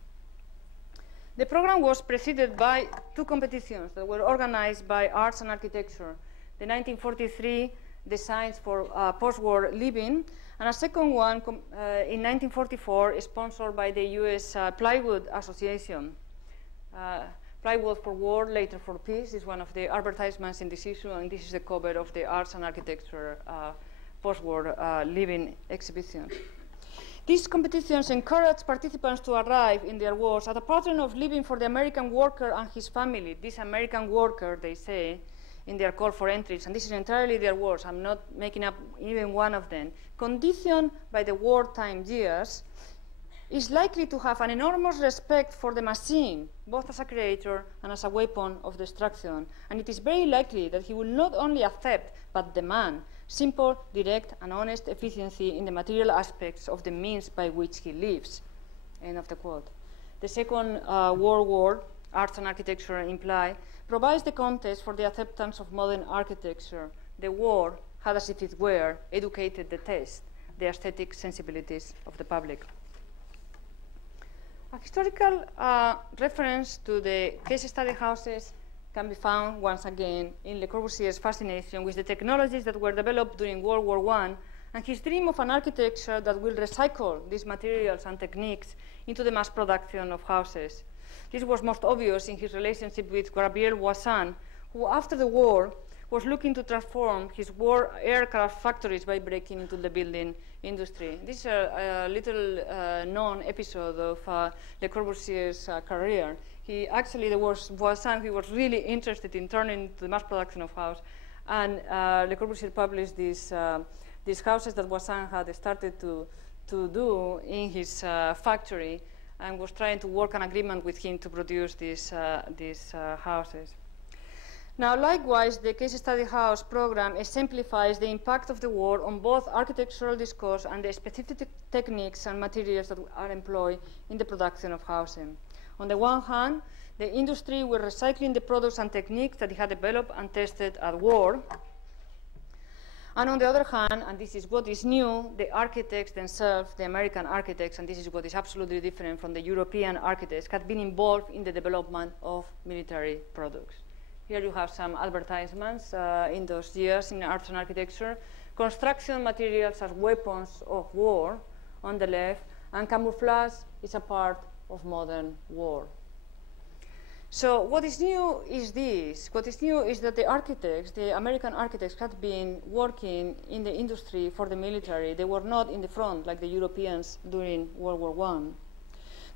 The program was preceded by 2 competitions that were organized by Arts and Architecture. The 1943 Designs for Post-War Living, and a second one in 1944 sponsored by the US Plywood Association. Plywood for War, later for Peace is one of the advertisements in this issue, and this is the cover of the Arts and Architecture post-war living exhibition. These competitions encourage participants to arrive in their works at a pattern of living for the American worker and his family. This American worker, they say, in their call for entries, and this is entirely their words, I'm not making up even one of them, conditioned by the wartime years, is likely to have an enormous respect for the machine, both as a creator and as a weapon of destruction. And it is very likely that he will not only accept, but demand simple, direct, and honest efficiency in the material aspects of the means by which he lives. End of the quote. The Second World War, Arts and Architecture imply, provides the context for the acceptance of modern architecture. The war had, as if it were, educated the taste, the aesthetic sensibilities of the public. A historical reference to the case study houses can be found once again in Le Corbusier's fascination with the technologies that were developed during World War I and his dream of an architecture that will recycle these materials and techniques into the mass production of houses. This was most obvious in his relationship with Gabriel Voisin, who after the war was looking to transform his war aircraft factories by breaking into the building industry. This is a little known episode of Le Corbusier's career. He actually, there was Voisin, he was really interested in turning to the mass production of house, and Le Corbusier published these houses that Voisin had started to do in his factory, and was trying to work an agreement with him to produce these houses. Now, likewise, the Case Study House program exemplifies the impact of the war on both architectural discourse and the specific techniques and materials that are employed in the production of housing. On the one hand, the industry were recycling the products and techniques that it had developed and tested at war. And on the other hand, and this is what is new, the architects themselves, the American architects, and this is what is absolutely different from the European architects, had been involved in the development of military products. Here you have some advertisements in those years in arts and architecture. Construction materials as weapons of war on the left, and camouflage is a part of modern war. So what is new is this. What is new is that the architects, the American architects, had been working in the industry for the military. They were not in the front like the Europeans during World War I.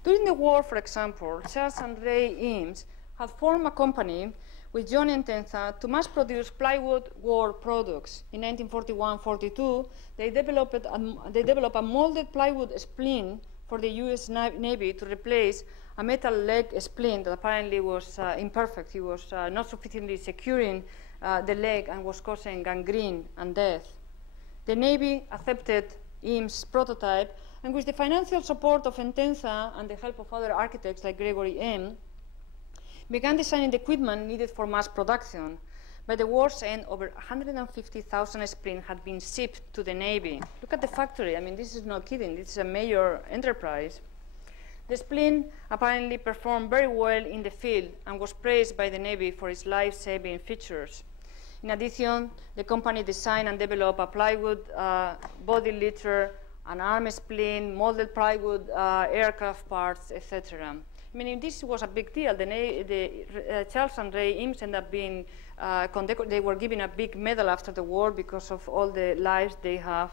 During the war, for example, Charles and Ray Eames had formed a company with John Entenza to mass produce plywood war products. In 1941-42, they developed a molded plywood splint for the US Navy to replace a metal leg splint that apparently was imperfect. It was not sufficiently securing the leg and was causing gangrene and death. The Navy accepted Eames' prototype, and with the financial support of Entenza and the help of other architects like Gregory M., began designing the equipment needed for mass production. By the war's end, over 150,000 splints had been shipped to the Navy. Look at the factory. I mean, this is not kidding. This is a major enterprise. The splint apparently performed very well in the field and was praised by the Navy for its life-saving features. In addition, the company designed and developed a plywood body liter, an arm splint, molded plywood aircraft parts, etc. I mean, this was a big deal. Charles and Ray Eames ended up being they were given a big medal after the war because of all the lives they have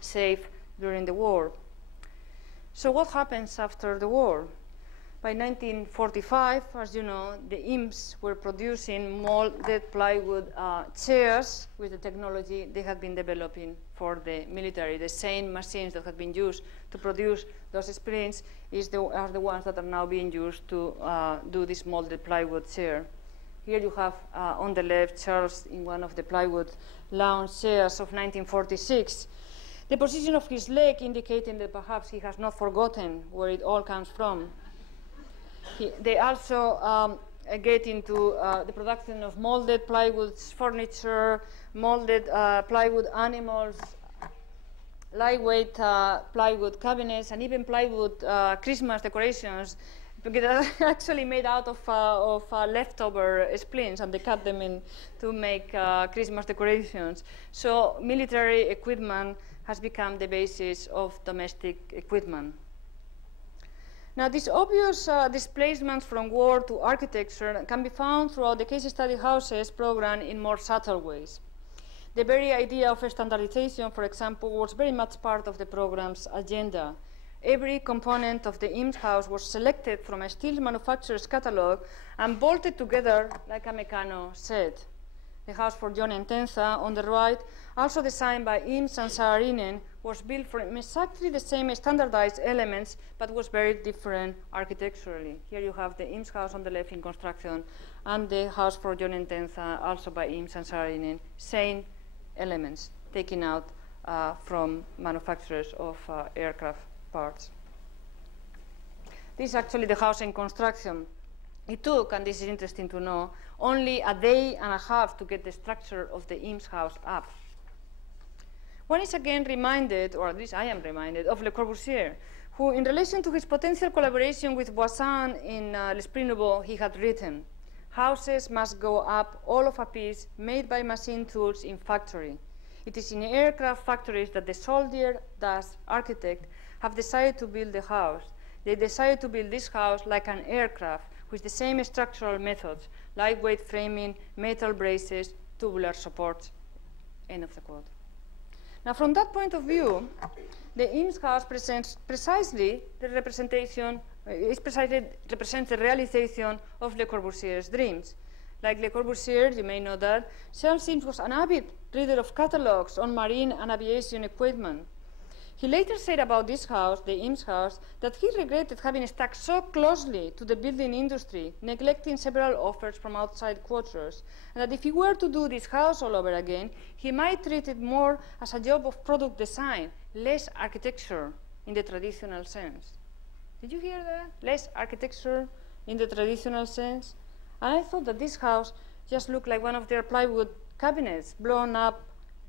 saved during the war. So what happens after the war? By 1945, as you know, the Eames were producing molded plywood chairs with the technology they had been developing for the military. The same machines that had been used to produce those splints are the ones that are now being used to do this molded plywood chair. Here you have on the left Charles in one of the plywood lounge chairs of 1946. The position of his leg indicating that perhaps he has not forgotten where it all comes from. They also get into the production of molded plywood furniture, molded plywood animals, lightweight plywood cabinets, and even plywood Christmas decorations, actually made out of leftover splints, and they cut them in to make Christmas decorations. So military equipment has become the basis of domestic equipment. Now, these obvious displacements from war to architecture can be found throughout the case study houses program in more subtle ways. The very idea of standardization, for example, was very much part of the program's agenda. Every component of the Eames house was selected from a steel manufacturer's catalog and bolted together like a Meccano set. The house for John Entenza, on the right, also designed by Eames and Saarinen, was built from exactly the same standardized elements, but was very different architecturally. Here you have the Eames house on the left in construction, and the house for John Entenza, also by Eames and Saarinen, same elements taken out from manufacturers of aircraft parts. This is actually the house in construction. It took, and this is interesting to know, only a day and a half to get the structure of the Eames house up. One is again reminded, or at least I am reminded, of Le Corbusier, who, in relation to his potential collaboration with Voisin in L'Esprit Nouveau, he had written, "Houses must go up all of a piece, made by machine tools in factory. It is in aircraft factories that the soldier, thus architect, have decided to build the house. They decided to build this house like an aircraft, with the same structural methods, lightweight framing, metal braces, tubular supports." End of the quote. Now, from that point of view, the Eames house presents precisely the representation, represents the realization of Le Corbusier's dreams. Like Le Corbusier, you may know that, Charles Eames was an avid reader of catalogs on marine and aviation equipment. He later said about this house, the Eames house, that he regretted having stuck so closely to the building industry, neglecting several offers from outside quarters, and that if he were to do this house all over again, he might treat it more as a job of product design, less architecture in the traditional sense. Did you hear that? Less architecture in the traditional sense. And I thought that this house just looked like one of their plywood cabinets blown up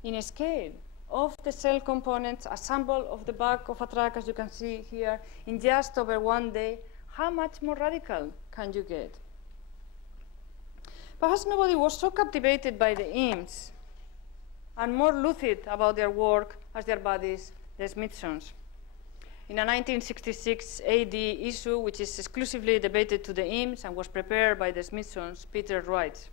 in a scale of the cell components assembled of the back of a truck, as you can see here, in just over one day. How much more radical can you get? Perhaps nobody was so captivated by the Eames and more lucid about their work as their buddies, the Smithsons. In a 1966 AD issue, which is exclusively debated to the Eames and was prepared by the Smithsons, Peter writes,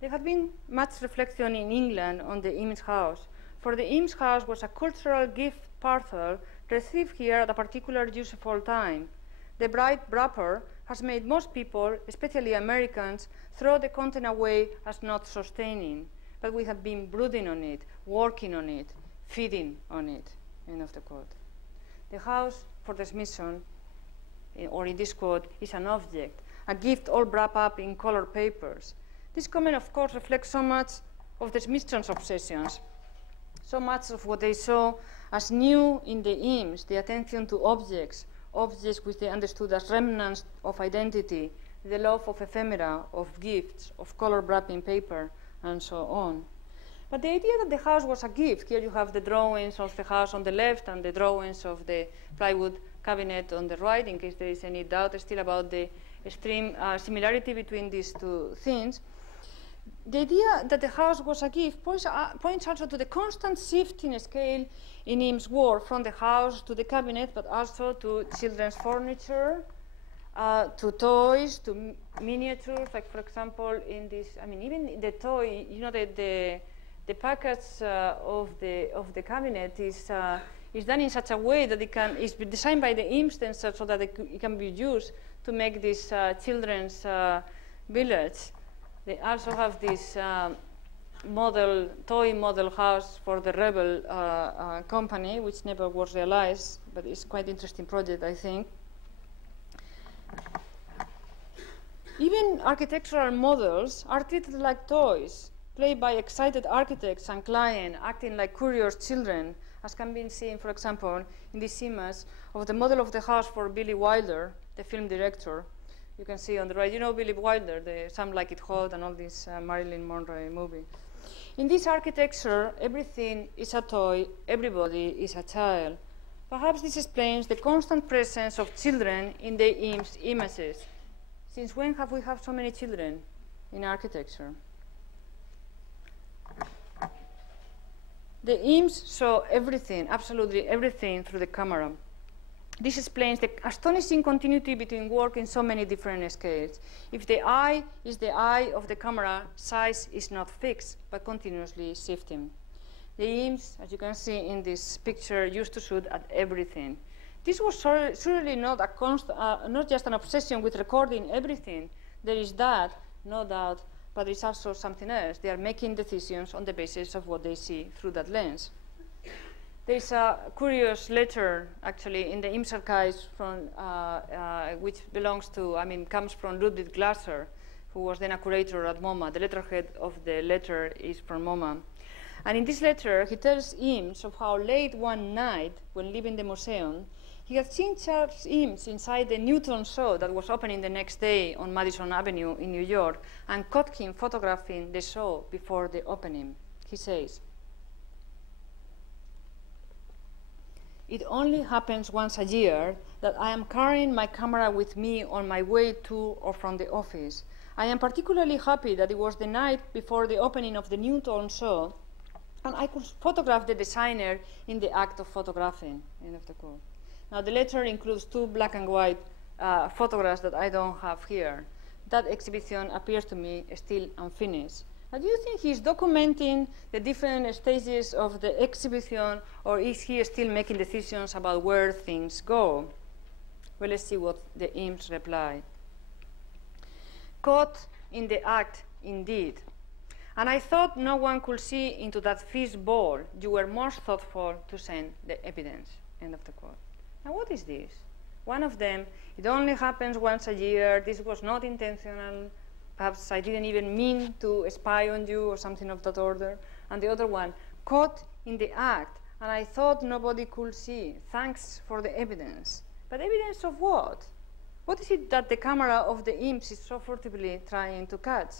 there had been much reflection in England on the Eames house, for the Eames house was a cultural gift parcel received here at a particular useful time. The bright wrapper has made most people, especially Americans, throw the content away as not sustaining. But we have been brooding on it, working on it, feeding on it, end of the quote. The house for the Smithson, or in this quote, is an object, a gift all wrapped up in colored papers. This comment, of course, reflects so much of the Smithson's obsessions, so much of what they saw as new in the Eames, the attention to objects, objects which they understood as remnants of identity, the love of ephemera, of gifts, of color wrapping paper, and so on. But the idea that the house was a gift, here you have the drawings of the house on the left and the drawings of the plywood cabinet on the right, in case there is any doubt still about the extreme similarity between these two things. The idea that the house was a gift points also to the constant shift in scale in Eames' work, from the house to the cabinet, but also to children's furniture, to toys, to miniatures, like, for example, in this, I mean, even the toy, you know, the package of the cabinet is done in such a way that it's designed by the Eames themselves so that it can be used to make this children's village. They also have this toy model house for the Rebel company, which never was realized, but it's quite an interesting project, I think. Even architectural models are treated like toys, played by excited architects and clients, acting like curious children, as can be seen, for example, in this image of the model of the house for Billy Wilder, the film director. You can see on the right, you know Billy Wilder, the Some Like It Hot and all this Marilyn Monroe movie. In this architecture, everything is a toy, everybody is a child. Perhaps this explains the constant presence of children in the Eames images. Since when have we had so many children in architecture? The Eames saw everything, absolutely everything, through the camera. This explains the astonishing continuity between work in so many different scales. If the eye is the eye of the camera, size is not fixed, but continuously shifting. The Eames, as you can see in this picture, used to shoot at everything. This was surely not not just an obsession with recording everything. There is that, no doubt, but there is also something else. They are making decisions on the basis of what they see through that lens. There is a curious letter, actually, in the Eames archives from, which belongs to, comes from Ludwig Glasser, who was then a curator at MoMA. The letterhead of the letter is from MoMA. And in this letter, he tells Eames of how late one night, when leaving the museum, he had seen Charles Eames inside the Newton show that was opening the next day on Madison Avenue in New York, and caught him photographing the show before the opening. He says, "It only happens once a year that I am carrying my camera with me on my way to or from the office. I am particularly happy that it was the night before the opening of the Newton show, and I could photograph the designer in the act of photographing." End of the quote. Now, the letter includes two black and white photographs that I don't have here. That exhibition appears to me still unfinished. Now, do you think he's documenting the different stages of the exhibition, or is he still making decisions about where things go? Well, let's see what the Eames reply. "Caught in the act, indeed. And I thought no one could see into that fishbowl. You were most thoughtful to send the evidence." End of the quote. Now, what is this? One of them, "It only happens once a year. This was not intentional. Perhaps I didn't even mean to spy on you," or something of that order. And the other one, "Caught in the act, and I thought nobody could see. Thanks for the evidence." But evidence of what? What is it that the camera of the IMS is so furtively trying to catch?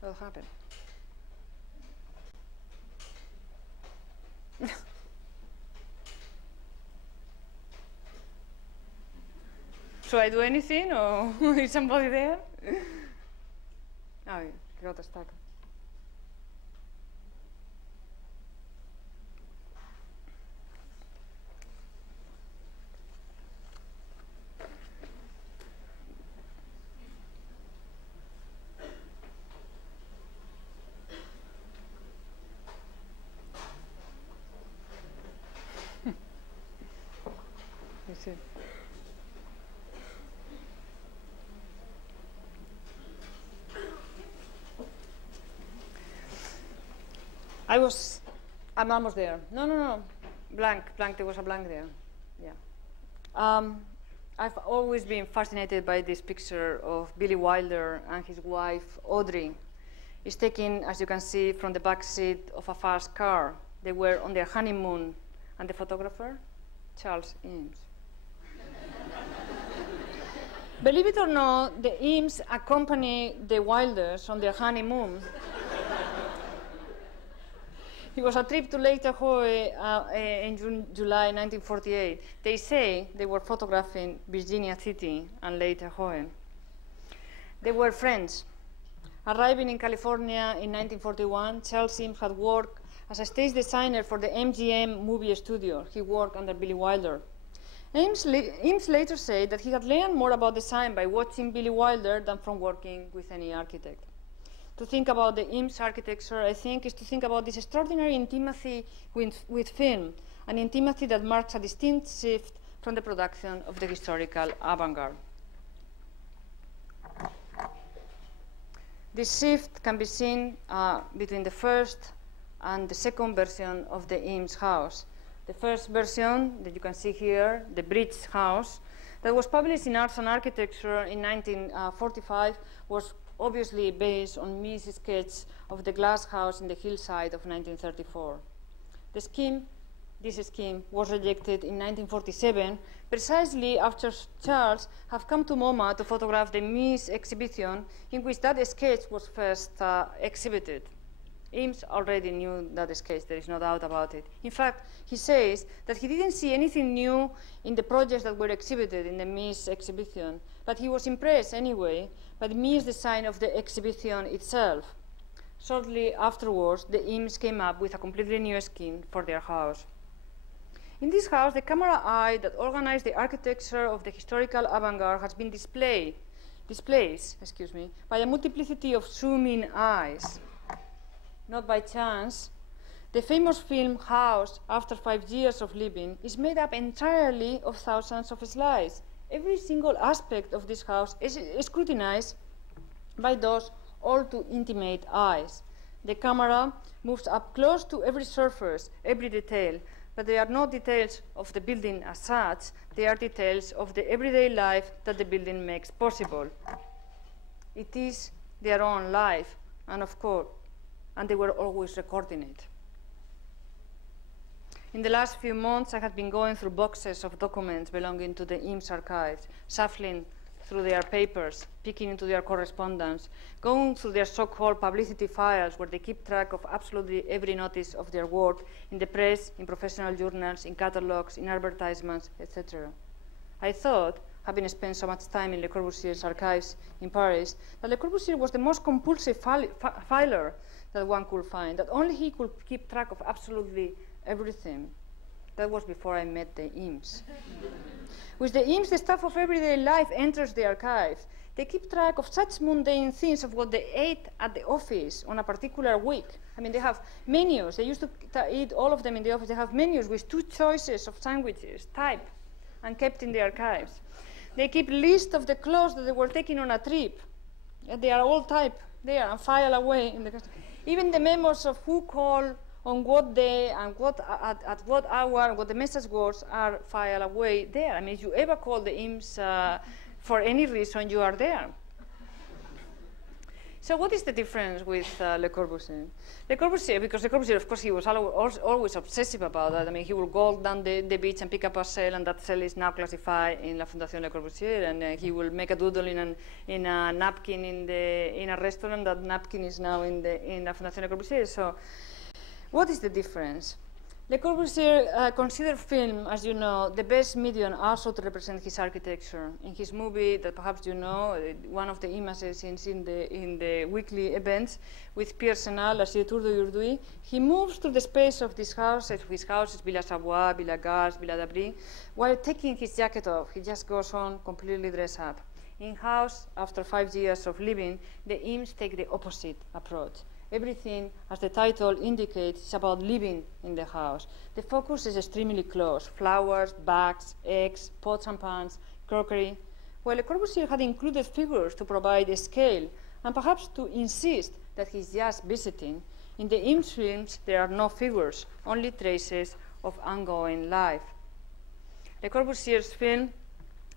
What happened? Should I do anything, or is somebody there? Oh, yeah, got stuck. You see. I'm almost there. No. Blank, there was a blank there. Yeah. I've always been fascinated by this picture of Billy Wilder and his wife, Audrey. It's taken, as you can see, from the back seat of a fast car. They were on their honeymoon. And the photographer? Charles Eames. Believe it or not, the Eames accompanied the Wilders on their honeymoon. It was a trip to Lake Tahoe in July 1948. They say they were photographing Virginia City and Lake Tahoe. They were friends. Arriving in California in 1941, Charles Eames had worked as a stage designer for the MGM movie studio. He worked under Billy Wilder. Eames later said that he had learned more about design by watching Billy Wilder than from working with any architect. To think about the Eames architecture, I think, is to think about this extraordinary intimacy with film, an intimacy that marks a distinct shift from the production of the historical avant-garde. This shift can be seen between the first and the second version of the Eames house. The first version that you can see here, the Bridge House, that was published in Arts and Architecture in 1945, was obviously based on Mee's sketch of the glass house in the hillside of 1934. This scheme was rejected in 1947, precisely after Charles had come to MoMA to photograph the Mee's exhibition in which that sketch was first exhibited. Eames already knew that sketch, there is no doubt about it. In fact, he says that he didn't see anything new in the projects that were exhibited in the Mee's exhibition, but he was impressed anyway by the Mee's design of the exhibition itself. Shortly afterwards, the Eames came up with a completely new scheme for their house. In this house, the camera eye that organized the architecture of the historical avant-garde has been displaced by a multiplicity of zoom-in eyes. Not by chance, the famous film House, after 5 years of living, is made up entirely of thousands of slides. Every single aspect of this house is scrutinized by those all too intimate eyes. The camera moves up close to every surface, every detail, but they are not details of the building as such, they are details of the everyday life that the building makes possible. It is their own life, and of course, and they were always recording it. In the last few months, I have been going through boxes of documents belonging to the Eames archives, shuffling through their papers, peeking into their correspondence, going through their so-called publicity files where they keep track of absolutely every notice of their work in the press, in professional journals, in catalogs, in advertisements, etc. I thought, having spent so much time in Le Corbusier's archives in Paris, that Le Corbusier was the most compulsive filer that one could find, that only he could keep track of absolutely everything. That was before I met the Eames. With the Eames, the stuff of everyday life enters the archives. They keep track of such mundane things of what they ate at the office on a particular week. I mean, they have menus. They used to eat all of them in the office. They have menus with 2 choices of sandwiches, typed and kept in the archives. They keep lists of the clothes that they were taking on a trip. They are all typed there and filed away in the. Even the memos of who called on what day and at what hour, what the message was, are filed away there. I mean, if you ever call the Eames for any reason, you are there. So what is the difference with Le Corbusier? Le Corbusier, because Le Corbusier, of course, he was always obsessive about that. I mean, he would go down the beach and pick up a shell, and that shell is now classified in La Fondation Le Corbusier, and he will make a doodle in a napkin in a restaurant. That napkin is now in La Fondation Le Corbusier. So what is the difference? Le Corbusier considered film, as you know, the best medium also to represent his architecture. In his movie, that perhaps you know, one of the images is in the weekly events with Pierre Senal, La Tour de Jourdui, he moves through the space of this house. His house is Villa Savoie, Villa Gaz, Villa d'Abri. While taking his jacket off, he just goes on completely dressed up. In-house, after 5 years of living, the Imps take the opposite approach. Everything, as the title indicates, is about living in the house. The focus is extremely close: flowers, bags, eggs, pots and pans, crockery. While Le Corbusier had included figures to provide a scale and perhaps to insist that he's just visiting, in the Imps films there are no figures, only traces of ongoing life. Le Corbusier's film,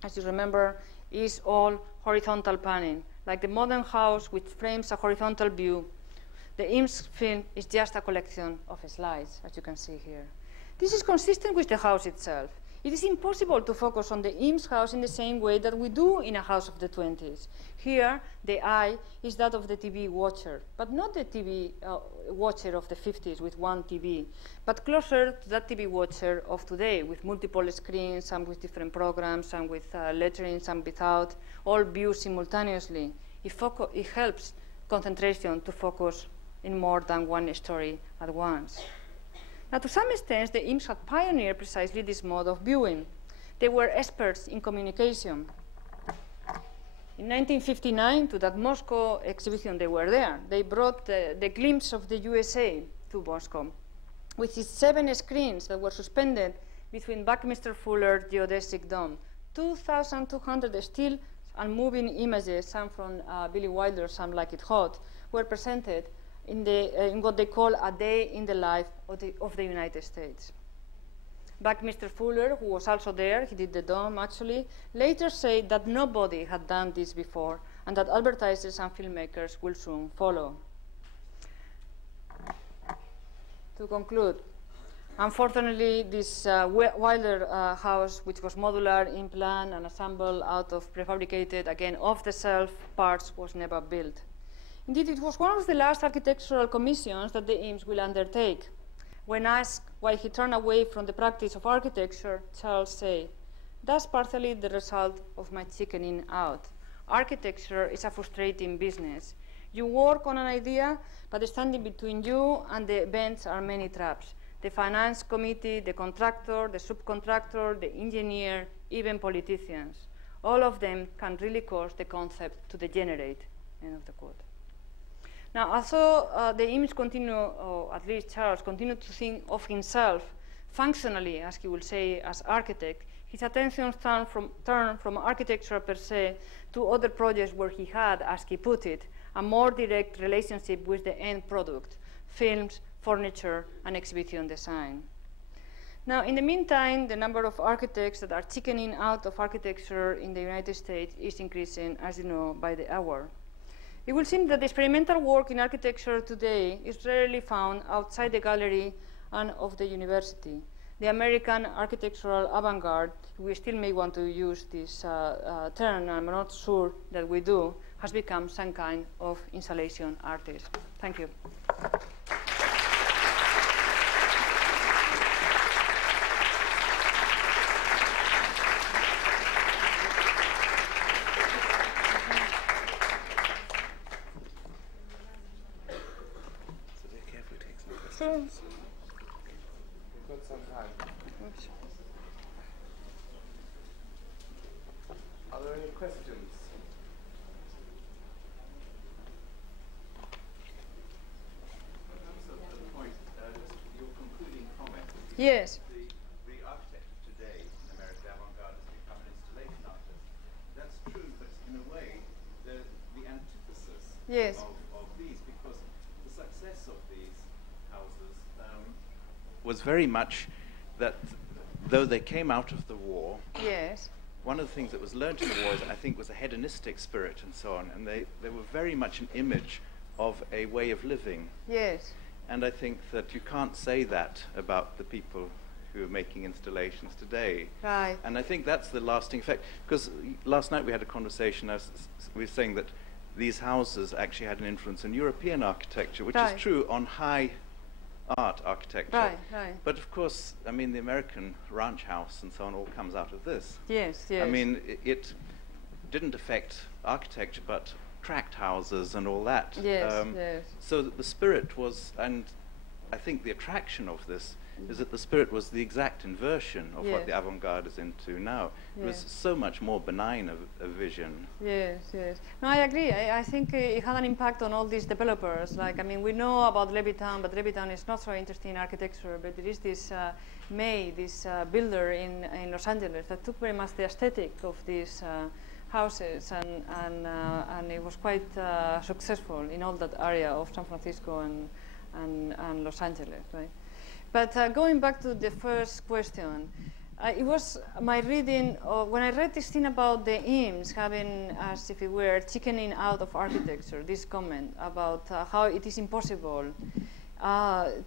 as you remember, is all horizontal panning, like the modern house which frames a horizontal view. The Imps film is just a collection of slides, as you can see here. This is consistent with the house itself. It is impossible to focus on the Imps house in the same way that we do in a house of the 20s. Here, the eye is that of the TV watcher, but not the TV watcher of the 50s with one TV, but closer to that TV watcher of today with multiple screens, some with different programs, some with lettering, some without, all viewed simultaneously. It helps concentration to focus in more than one story at once. Now, to some extent, the Imps had pioneered precisely this mode of viewing. They were experts in communication. In 1959, to that Moscow exhibition, they were there. They brought the glimpse of the USA to Moscow, with its 7 screens that were suspended between Buckminster Fuller's geodesic dome. 2,200 still and moving images, some from Billy Wilder, some like it hot, were presented in what they call a day in the life of the United States. Buckminster Fuller, who was also there, he did the dome actually, later said that nobody had done this before and that advertisers and filmmakers will soon follow. To conclude, unfortunately, this Wilder house, which was modular in plan and assembled out of prefabricated, again, off-the-shelf parts, was never built. Indeed, it was one of the last architectural commissions that the Imps will undertake. When asked why he turned away from the practice of architecture, Charles said, "That's partly the result of my chickening out. Architecture is a frustrating business. You work on an idea, but standing between you and the events are many traps. The finance committee, the contractor, the subcontractor, the engineer, even politicians. All of them can really cause the concept to degenerate." End of the quote. Now, although the Imps continue, or at least Charles, continued to think of himself functionally, as he will say, as architect, his attention turned from architecture per se to other projects where he had, as he put it, a more direct relationship with the end product: films, furniture, and exhibition design. Now, in the meantime, the number of architects that are chickening out of architecture in the United States is increasing, as you know, by the hour. It will seem that experimental work in architecture today is rarely found outside the gallery and of the university. The American architectural avant-garde, we still may want to use this term, I'm not sure that we do, has become some kind of installation artist. Thank you. We've got some time. Oops. Are there any questions? The point, your concluding comment. Yes. The architect of today in America, avant-garde, has become an installation artist. That's true, but in a way, the antithesis Yes. of these, because the success of these houses was very much that though they came out of the war, Yes. one of the things that was learned in the war, I think, was a hedonistic spirit and so on, and they were very much an image of a way of living. Yes. And I think that you can't say that about the people who are making installations today. Right. And I think that's the lasting effect. Because last night we had a conversation, we were saying that these houses actually had an influence on European architecture, which right. is true on high art architecture. Right, right. But of course, I mean, the American ranch house and so on all comes out of this. Yes, yes. I mean, it didn't affect architecture, but tract houses and all that. Yes, yes. So that the spirit was, and I think the attraction of this is that the spirit was the exact inversion of what the avant-garde is into now. It was so much more benign a vision. Yes, yes. No, I agree. I think it had an impact on all these developers. Like, I mean, we know about Leviton, but Leviton is not so interested in architecture. But there is this May, this builder in Los Angeles that took very much the aesthetic of these houses, and it was quite successful in all that area of San Francisco and Los Angeles, right? But going back to the first question, it was my reading when I read this thing about the Eames having, as if it were, chickening out of architecture, this comment about how it is impossible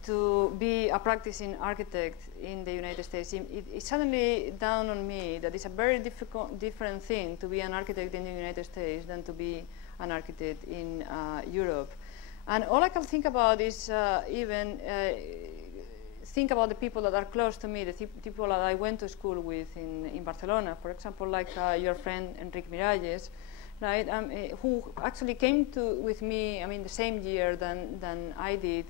to be a practicing architect in the United States. It suddenly dawned on me that it's a very different thing to be an architect in the United States than to be an architect in Europe. And all I can think about is think about the people that are close to me, the people that I went to school with in Barcelona, for example, like your friend Enrique Miralles, right? Who actually came with me, I mean, the same year than I did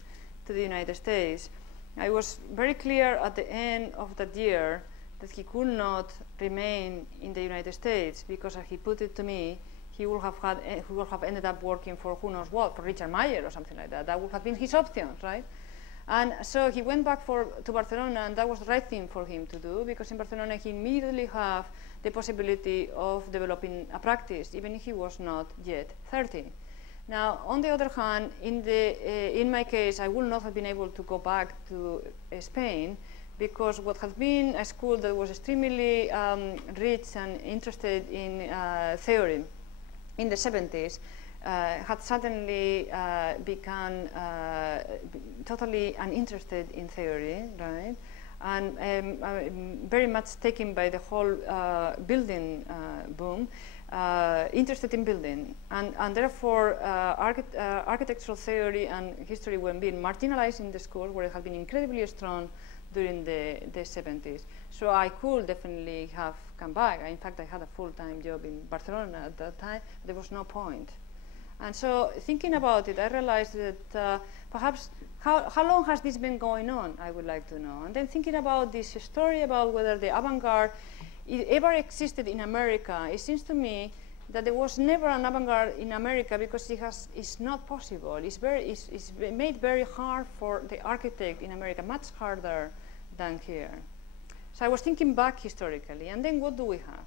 to the United States. I was very clear at the end of that year that he could not remain in the United States because, as he put it to me, he would have ended up working for who knows what, for Richard Meier or something like that. That would have been his options, right? And so he went back to Barcelona, and that was the right thing for him to do, because in Barcelona he immediately had the possibility of developing a practice, even if he was not yet 30. Now, on the other hand, in my case, I would not have been able to go back to Spain, because what had been a school that was extremely rich and interested in theory in the 70s, had suddenly become totally uninterested in theory, right? And very much taken by the whole building boom, interested in building. And therefore, architectural theory and history were being marginalized in the school, where it had been incredibly strong during the 70s. So I could definitely have come back. In fact, I had a full-time job in Barcelona at that time. There was no point. And so thinking about it, I realized that perhaps how long has this been going on, I would like to know. And then thinking about this story about whether the avant-garde ever existed in America, it seems to me that there was never an avant-garde in America because it's not possible. It's made very hard for the architect in America, much harder than here. So I was thinking back historically, and then what do we have?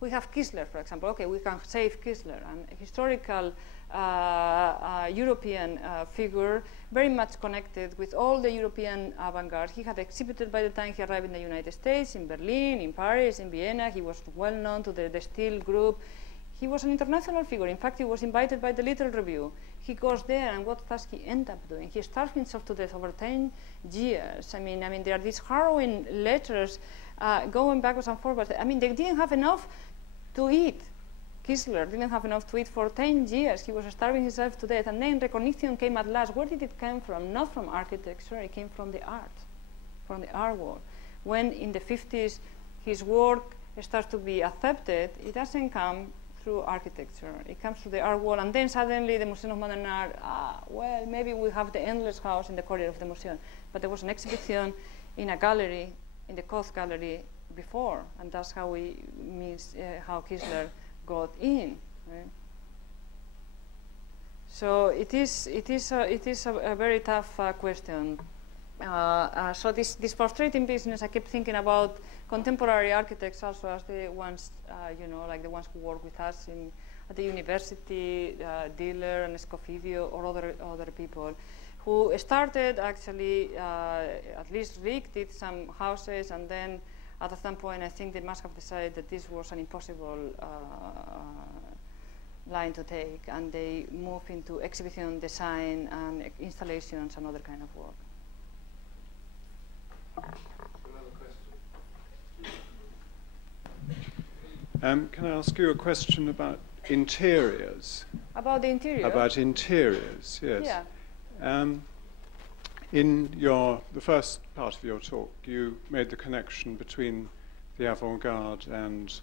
We have Kistler, for example. Okay, we can save Kistler, a historical European figure, very much connected with all the European avant-garde. He had exhibited by the time he arrived in the United States, in Berlin, in Paris, in Vienna. He was well known to the Steel Group. He was an international figure. In fact, he was invited by the Little Review. He goes there, and what does he end up doing? He starved himself to death over 10 years. I mean, there are these harrowing letters going backwards and forwards. I mean, they didn't have enough to eat. Kistler didn't have enough to eat for 10 years. He was starving himself to death. And then recognition came at last. Where did it come from? Not from architecture. It came from the art world. When in the 50s his work starts to be accepted, it doesn't come through architecture. It comes through the art world. And then suddenly the Museum of Modern Art, well, maybe we have the Endless House in the corridor of the museum. But there was an exhibition in a gallery, in the Koch Gallery, before. And that's how how Kistler got in. Right? So it is a very tough question. So this frustrating business, I kept thinking about contemporary architects also as the ones, like the ones who work with us at the university, Diller and Scofidio, or other people who started actually, at least Rick did some houses, and then at some point, I think they must have decided that this was an impossible line to take, and they moved into exhibition design and installations and other kind of work. Can I ask you a question about interiors? About the interior? About interiors, yes. Yeah. In the first part of your talk, you made the connection between the avant-garde and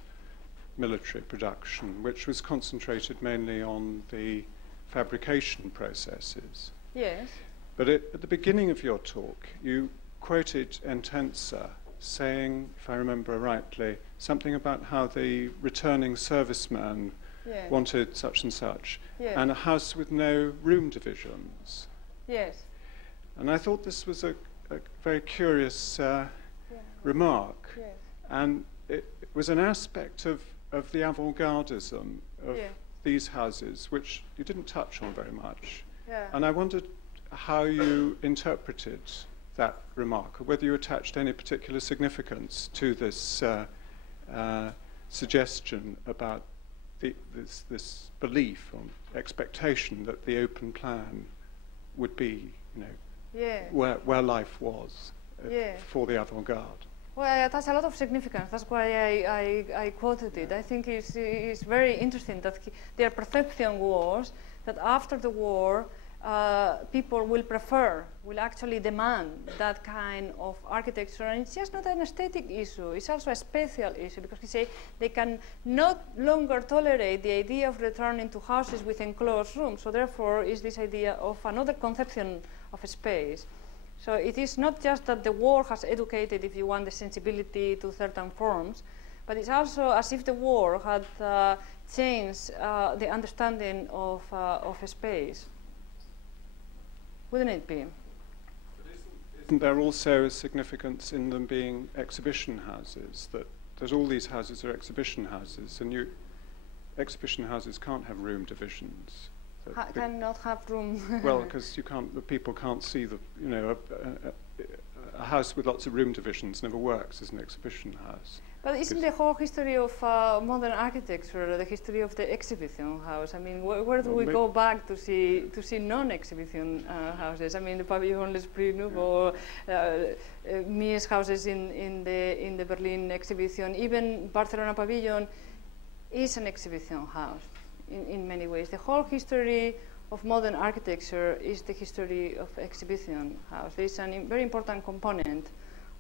military production, which was concentrated mainly on the fabrication processes. Yes. But at the beginning of your talk, you quoted Entenza saying, if I remember rightly, something about how the returning serviceman wanted such and such, and a house with no room divisions. Yes. And I thought this was a very curious remark. Yes. And it was an aspect of the avant-gardism of these houses, which you didn't touch on very much. Yeah. And I wondered how you interpreted that remark, or whether you attached any particular significance to this suggestion about this belief or expectation that the open plan would be, where life was for the avant-garde. Well, I attach a lot of significance. That's why I quoted it. I think it's very interesting that their perception was that after the war, people will actually demand that kind of architecture. And it's just not an aesthetic issue. It's also a spatial issue, because we say they can no longer tolerate the idea of returning to houses with enclosed rooms. So therefore, is this idea of another conception of a space. So it is not just that the war has educated, if you want, the sensibility to certain forms, but it's also as if the war had changed the understanding of a space. Wouldn't it be? Isn't there also a significance in them being exhibition houses, that all these houses are exhibition houses, and exhibition houses can't have room divisions? Cannot have room. Well, because the people can't see a house with lots of room divisions never works as an exhibition house. But isn't the whole history of modern architecture the history of the exhibition house? I mean, where do we go back to see non-exhibition houses? I mean, the Pavillon L'Esprit Nouveau, Mies houses in the Berlin exhibition, even Barcelona Pavilion is an exhibition house in many ways. The whole history of modern architecture is the history of exhibition house. There is a very important component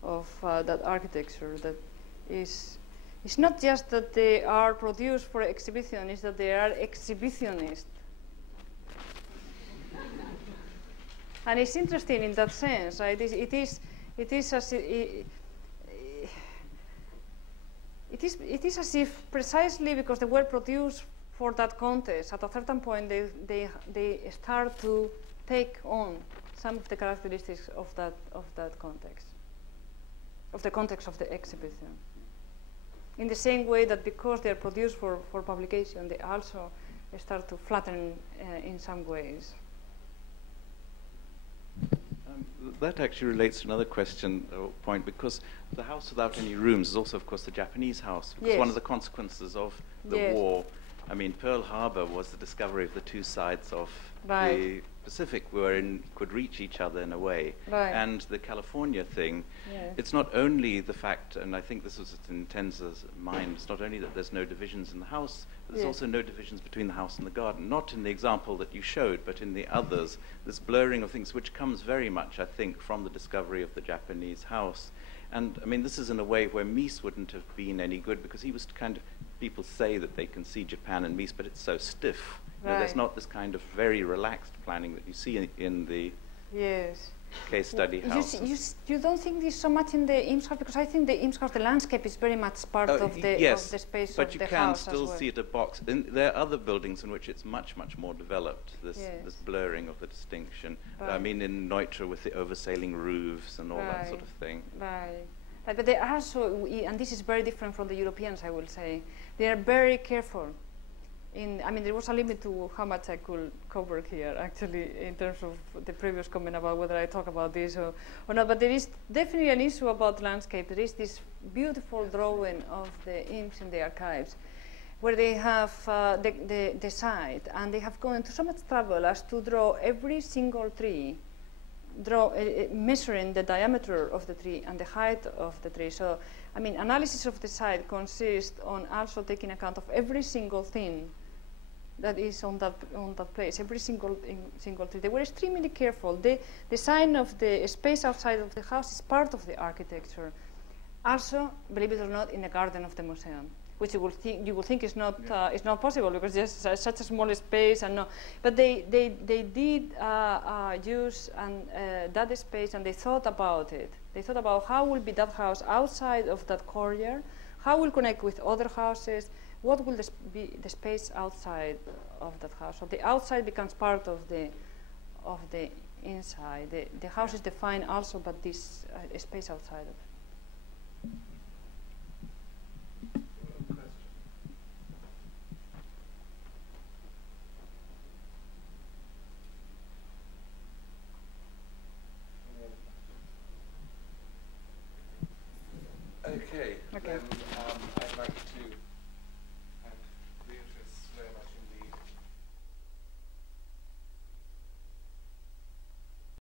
of that architecture that is, it's not just that they are produced for exhibition, it's that they are exhibitionists. And it's interesting in that sense, right? It is as if precisely because they were produced for that context, at a certain point they start to take on some of the characteristics of that context, of the context of the exhibition. In the same way that because they are produced for publication, they also start to flatten in some ways. That actually relates to another question or point, because the house without any rooms is also, of course, the Japanese house. Because one of the consequences of the war, I mean, Pearl Harbor was the discovery of the two sides of the Pacific could reach each other in a way. And the California thing, it's not only the fact, and I think this was in Tenza's mind, it's not only that there's no divisions in the house, but there's also no divisions between the house and the garden. Not in the example that you showed, but in the others, this blurring of things, which comes very much, I think, from the discovery of the Japanese house. And I mean, this is in a way where Mies wouldn't have been any good, because he was kind of, people say that they can see Japan and Mies, but it's so stiff. You know, there's not this kind of very relaxed planning that you see in the case study house. You don't think this so much in the Eames house, because I think the Eames house, the landscape is very much part of the space of the house. But you can still see it a box. And there are other buildings in which it's much, much more developed, this blurring of the distinction. I mean, in Neutra with the oversailing roofs and all that sort of thing. But they are also, and this is very different from the Europeans, I will say, they are very careful I mean, there was a limit to how much I could cover here, actually, in terms of the previous comment about whether I talk about this or not. But there is definitely an issue about landscape. There is this beautiful drawing of the imps in the archives, where they have the site, and they have gone to so much trouble as to draw every single tree, measuring the diameter of the tree and the height of the tree. So, I mean, analysis of the site consists on also taking account of every single thing that is on that place, every single tree. They were extremely careful. The design of the space outside of the house is part of the architecture. Also, believe it or not, in the garden of the museum, which you will think is not possible because it's just such a small space and no. But they did use that space, and they thought about it. They thought about how will be that house outside of that courtyard, how will connect with other houses, what will be the space outside of that house. So the outside becomes part of the inside. The house is defined also by this space outside of it. Okay.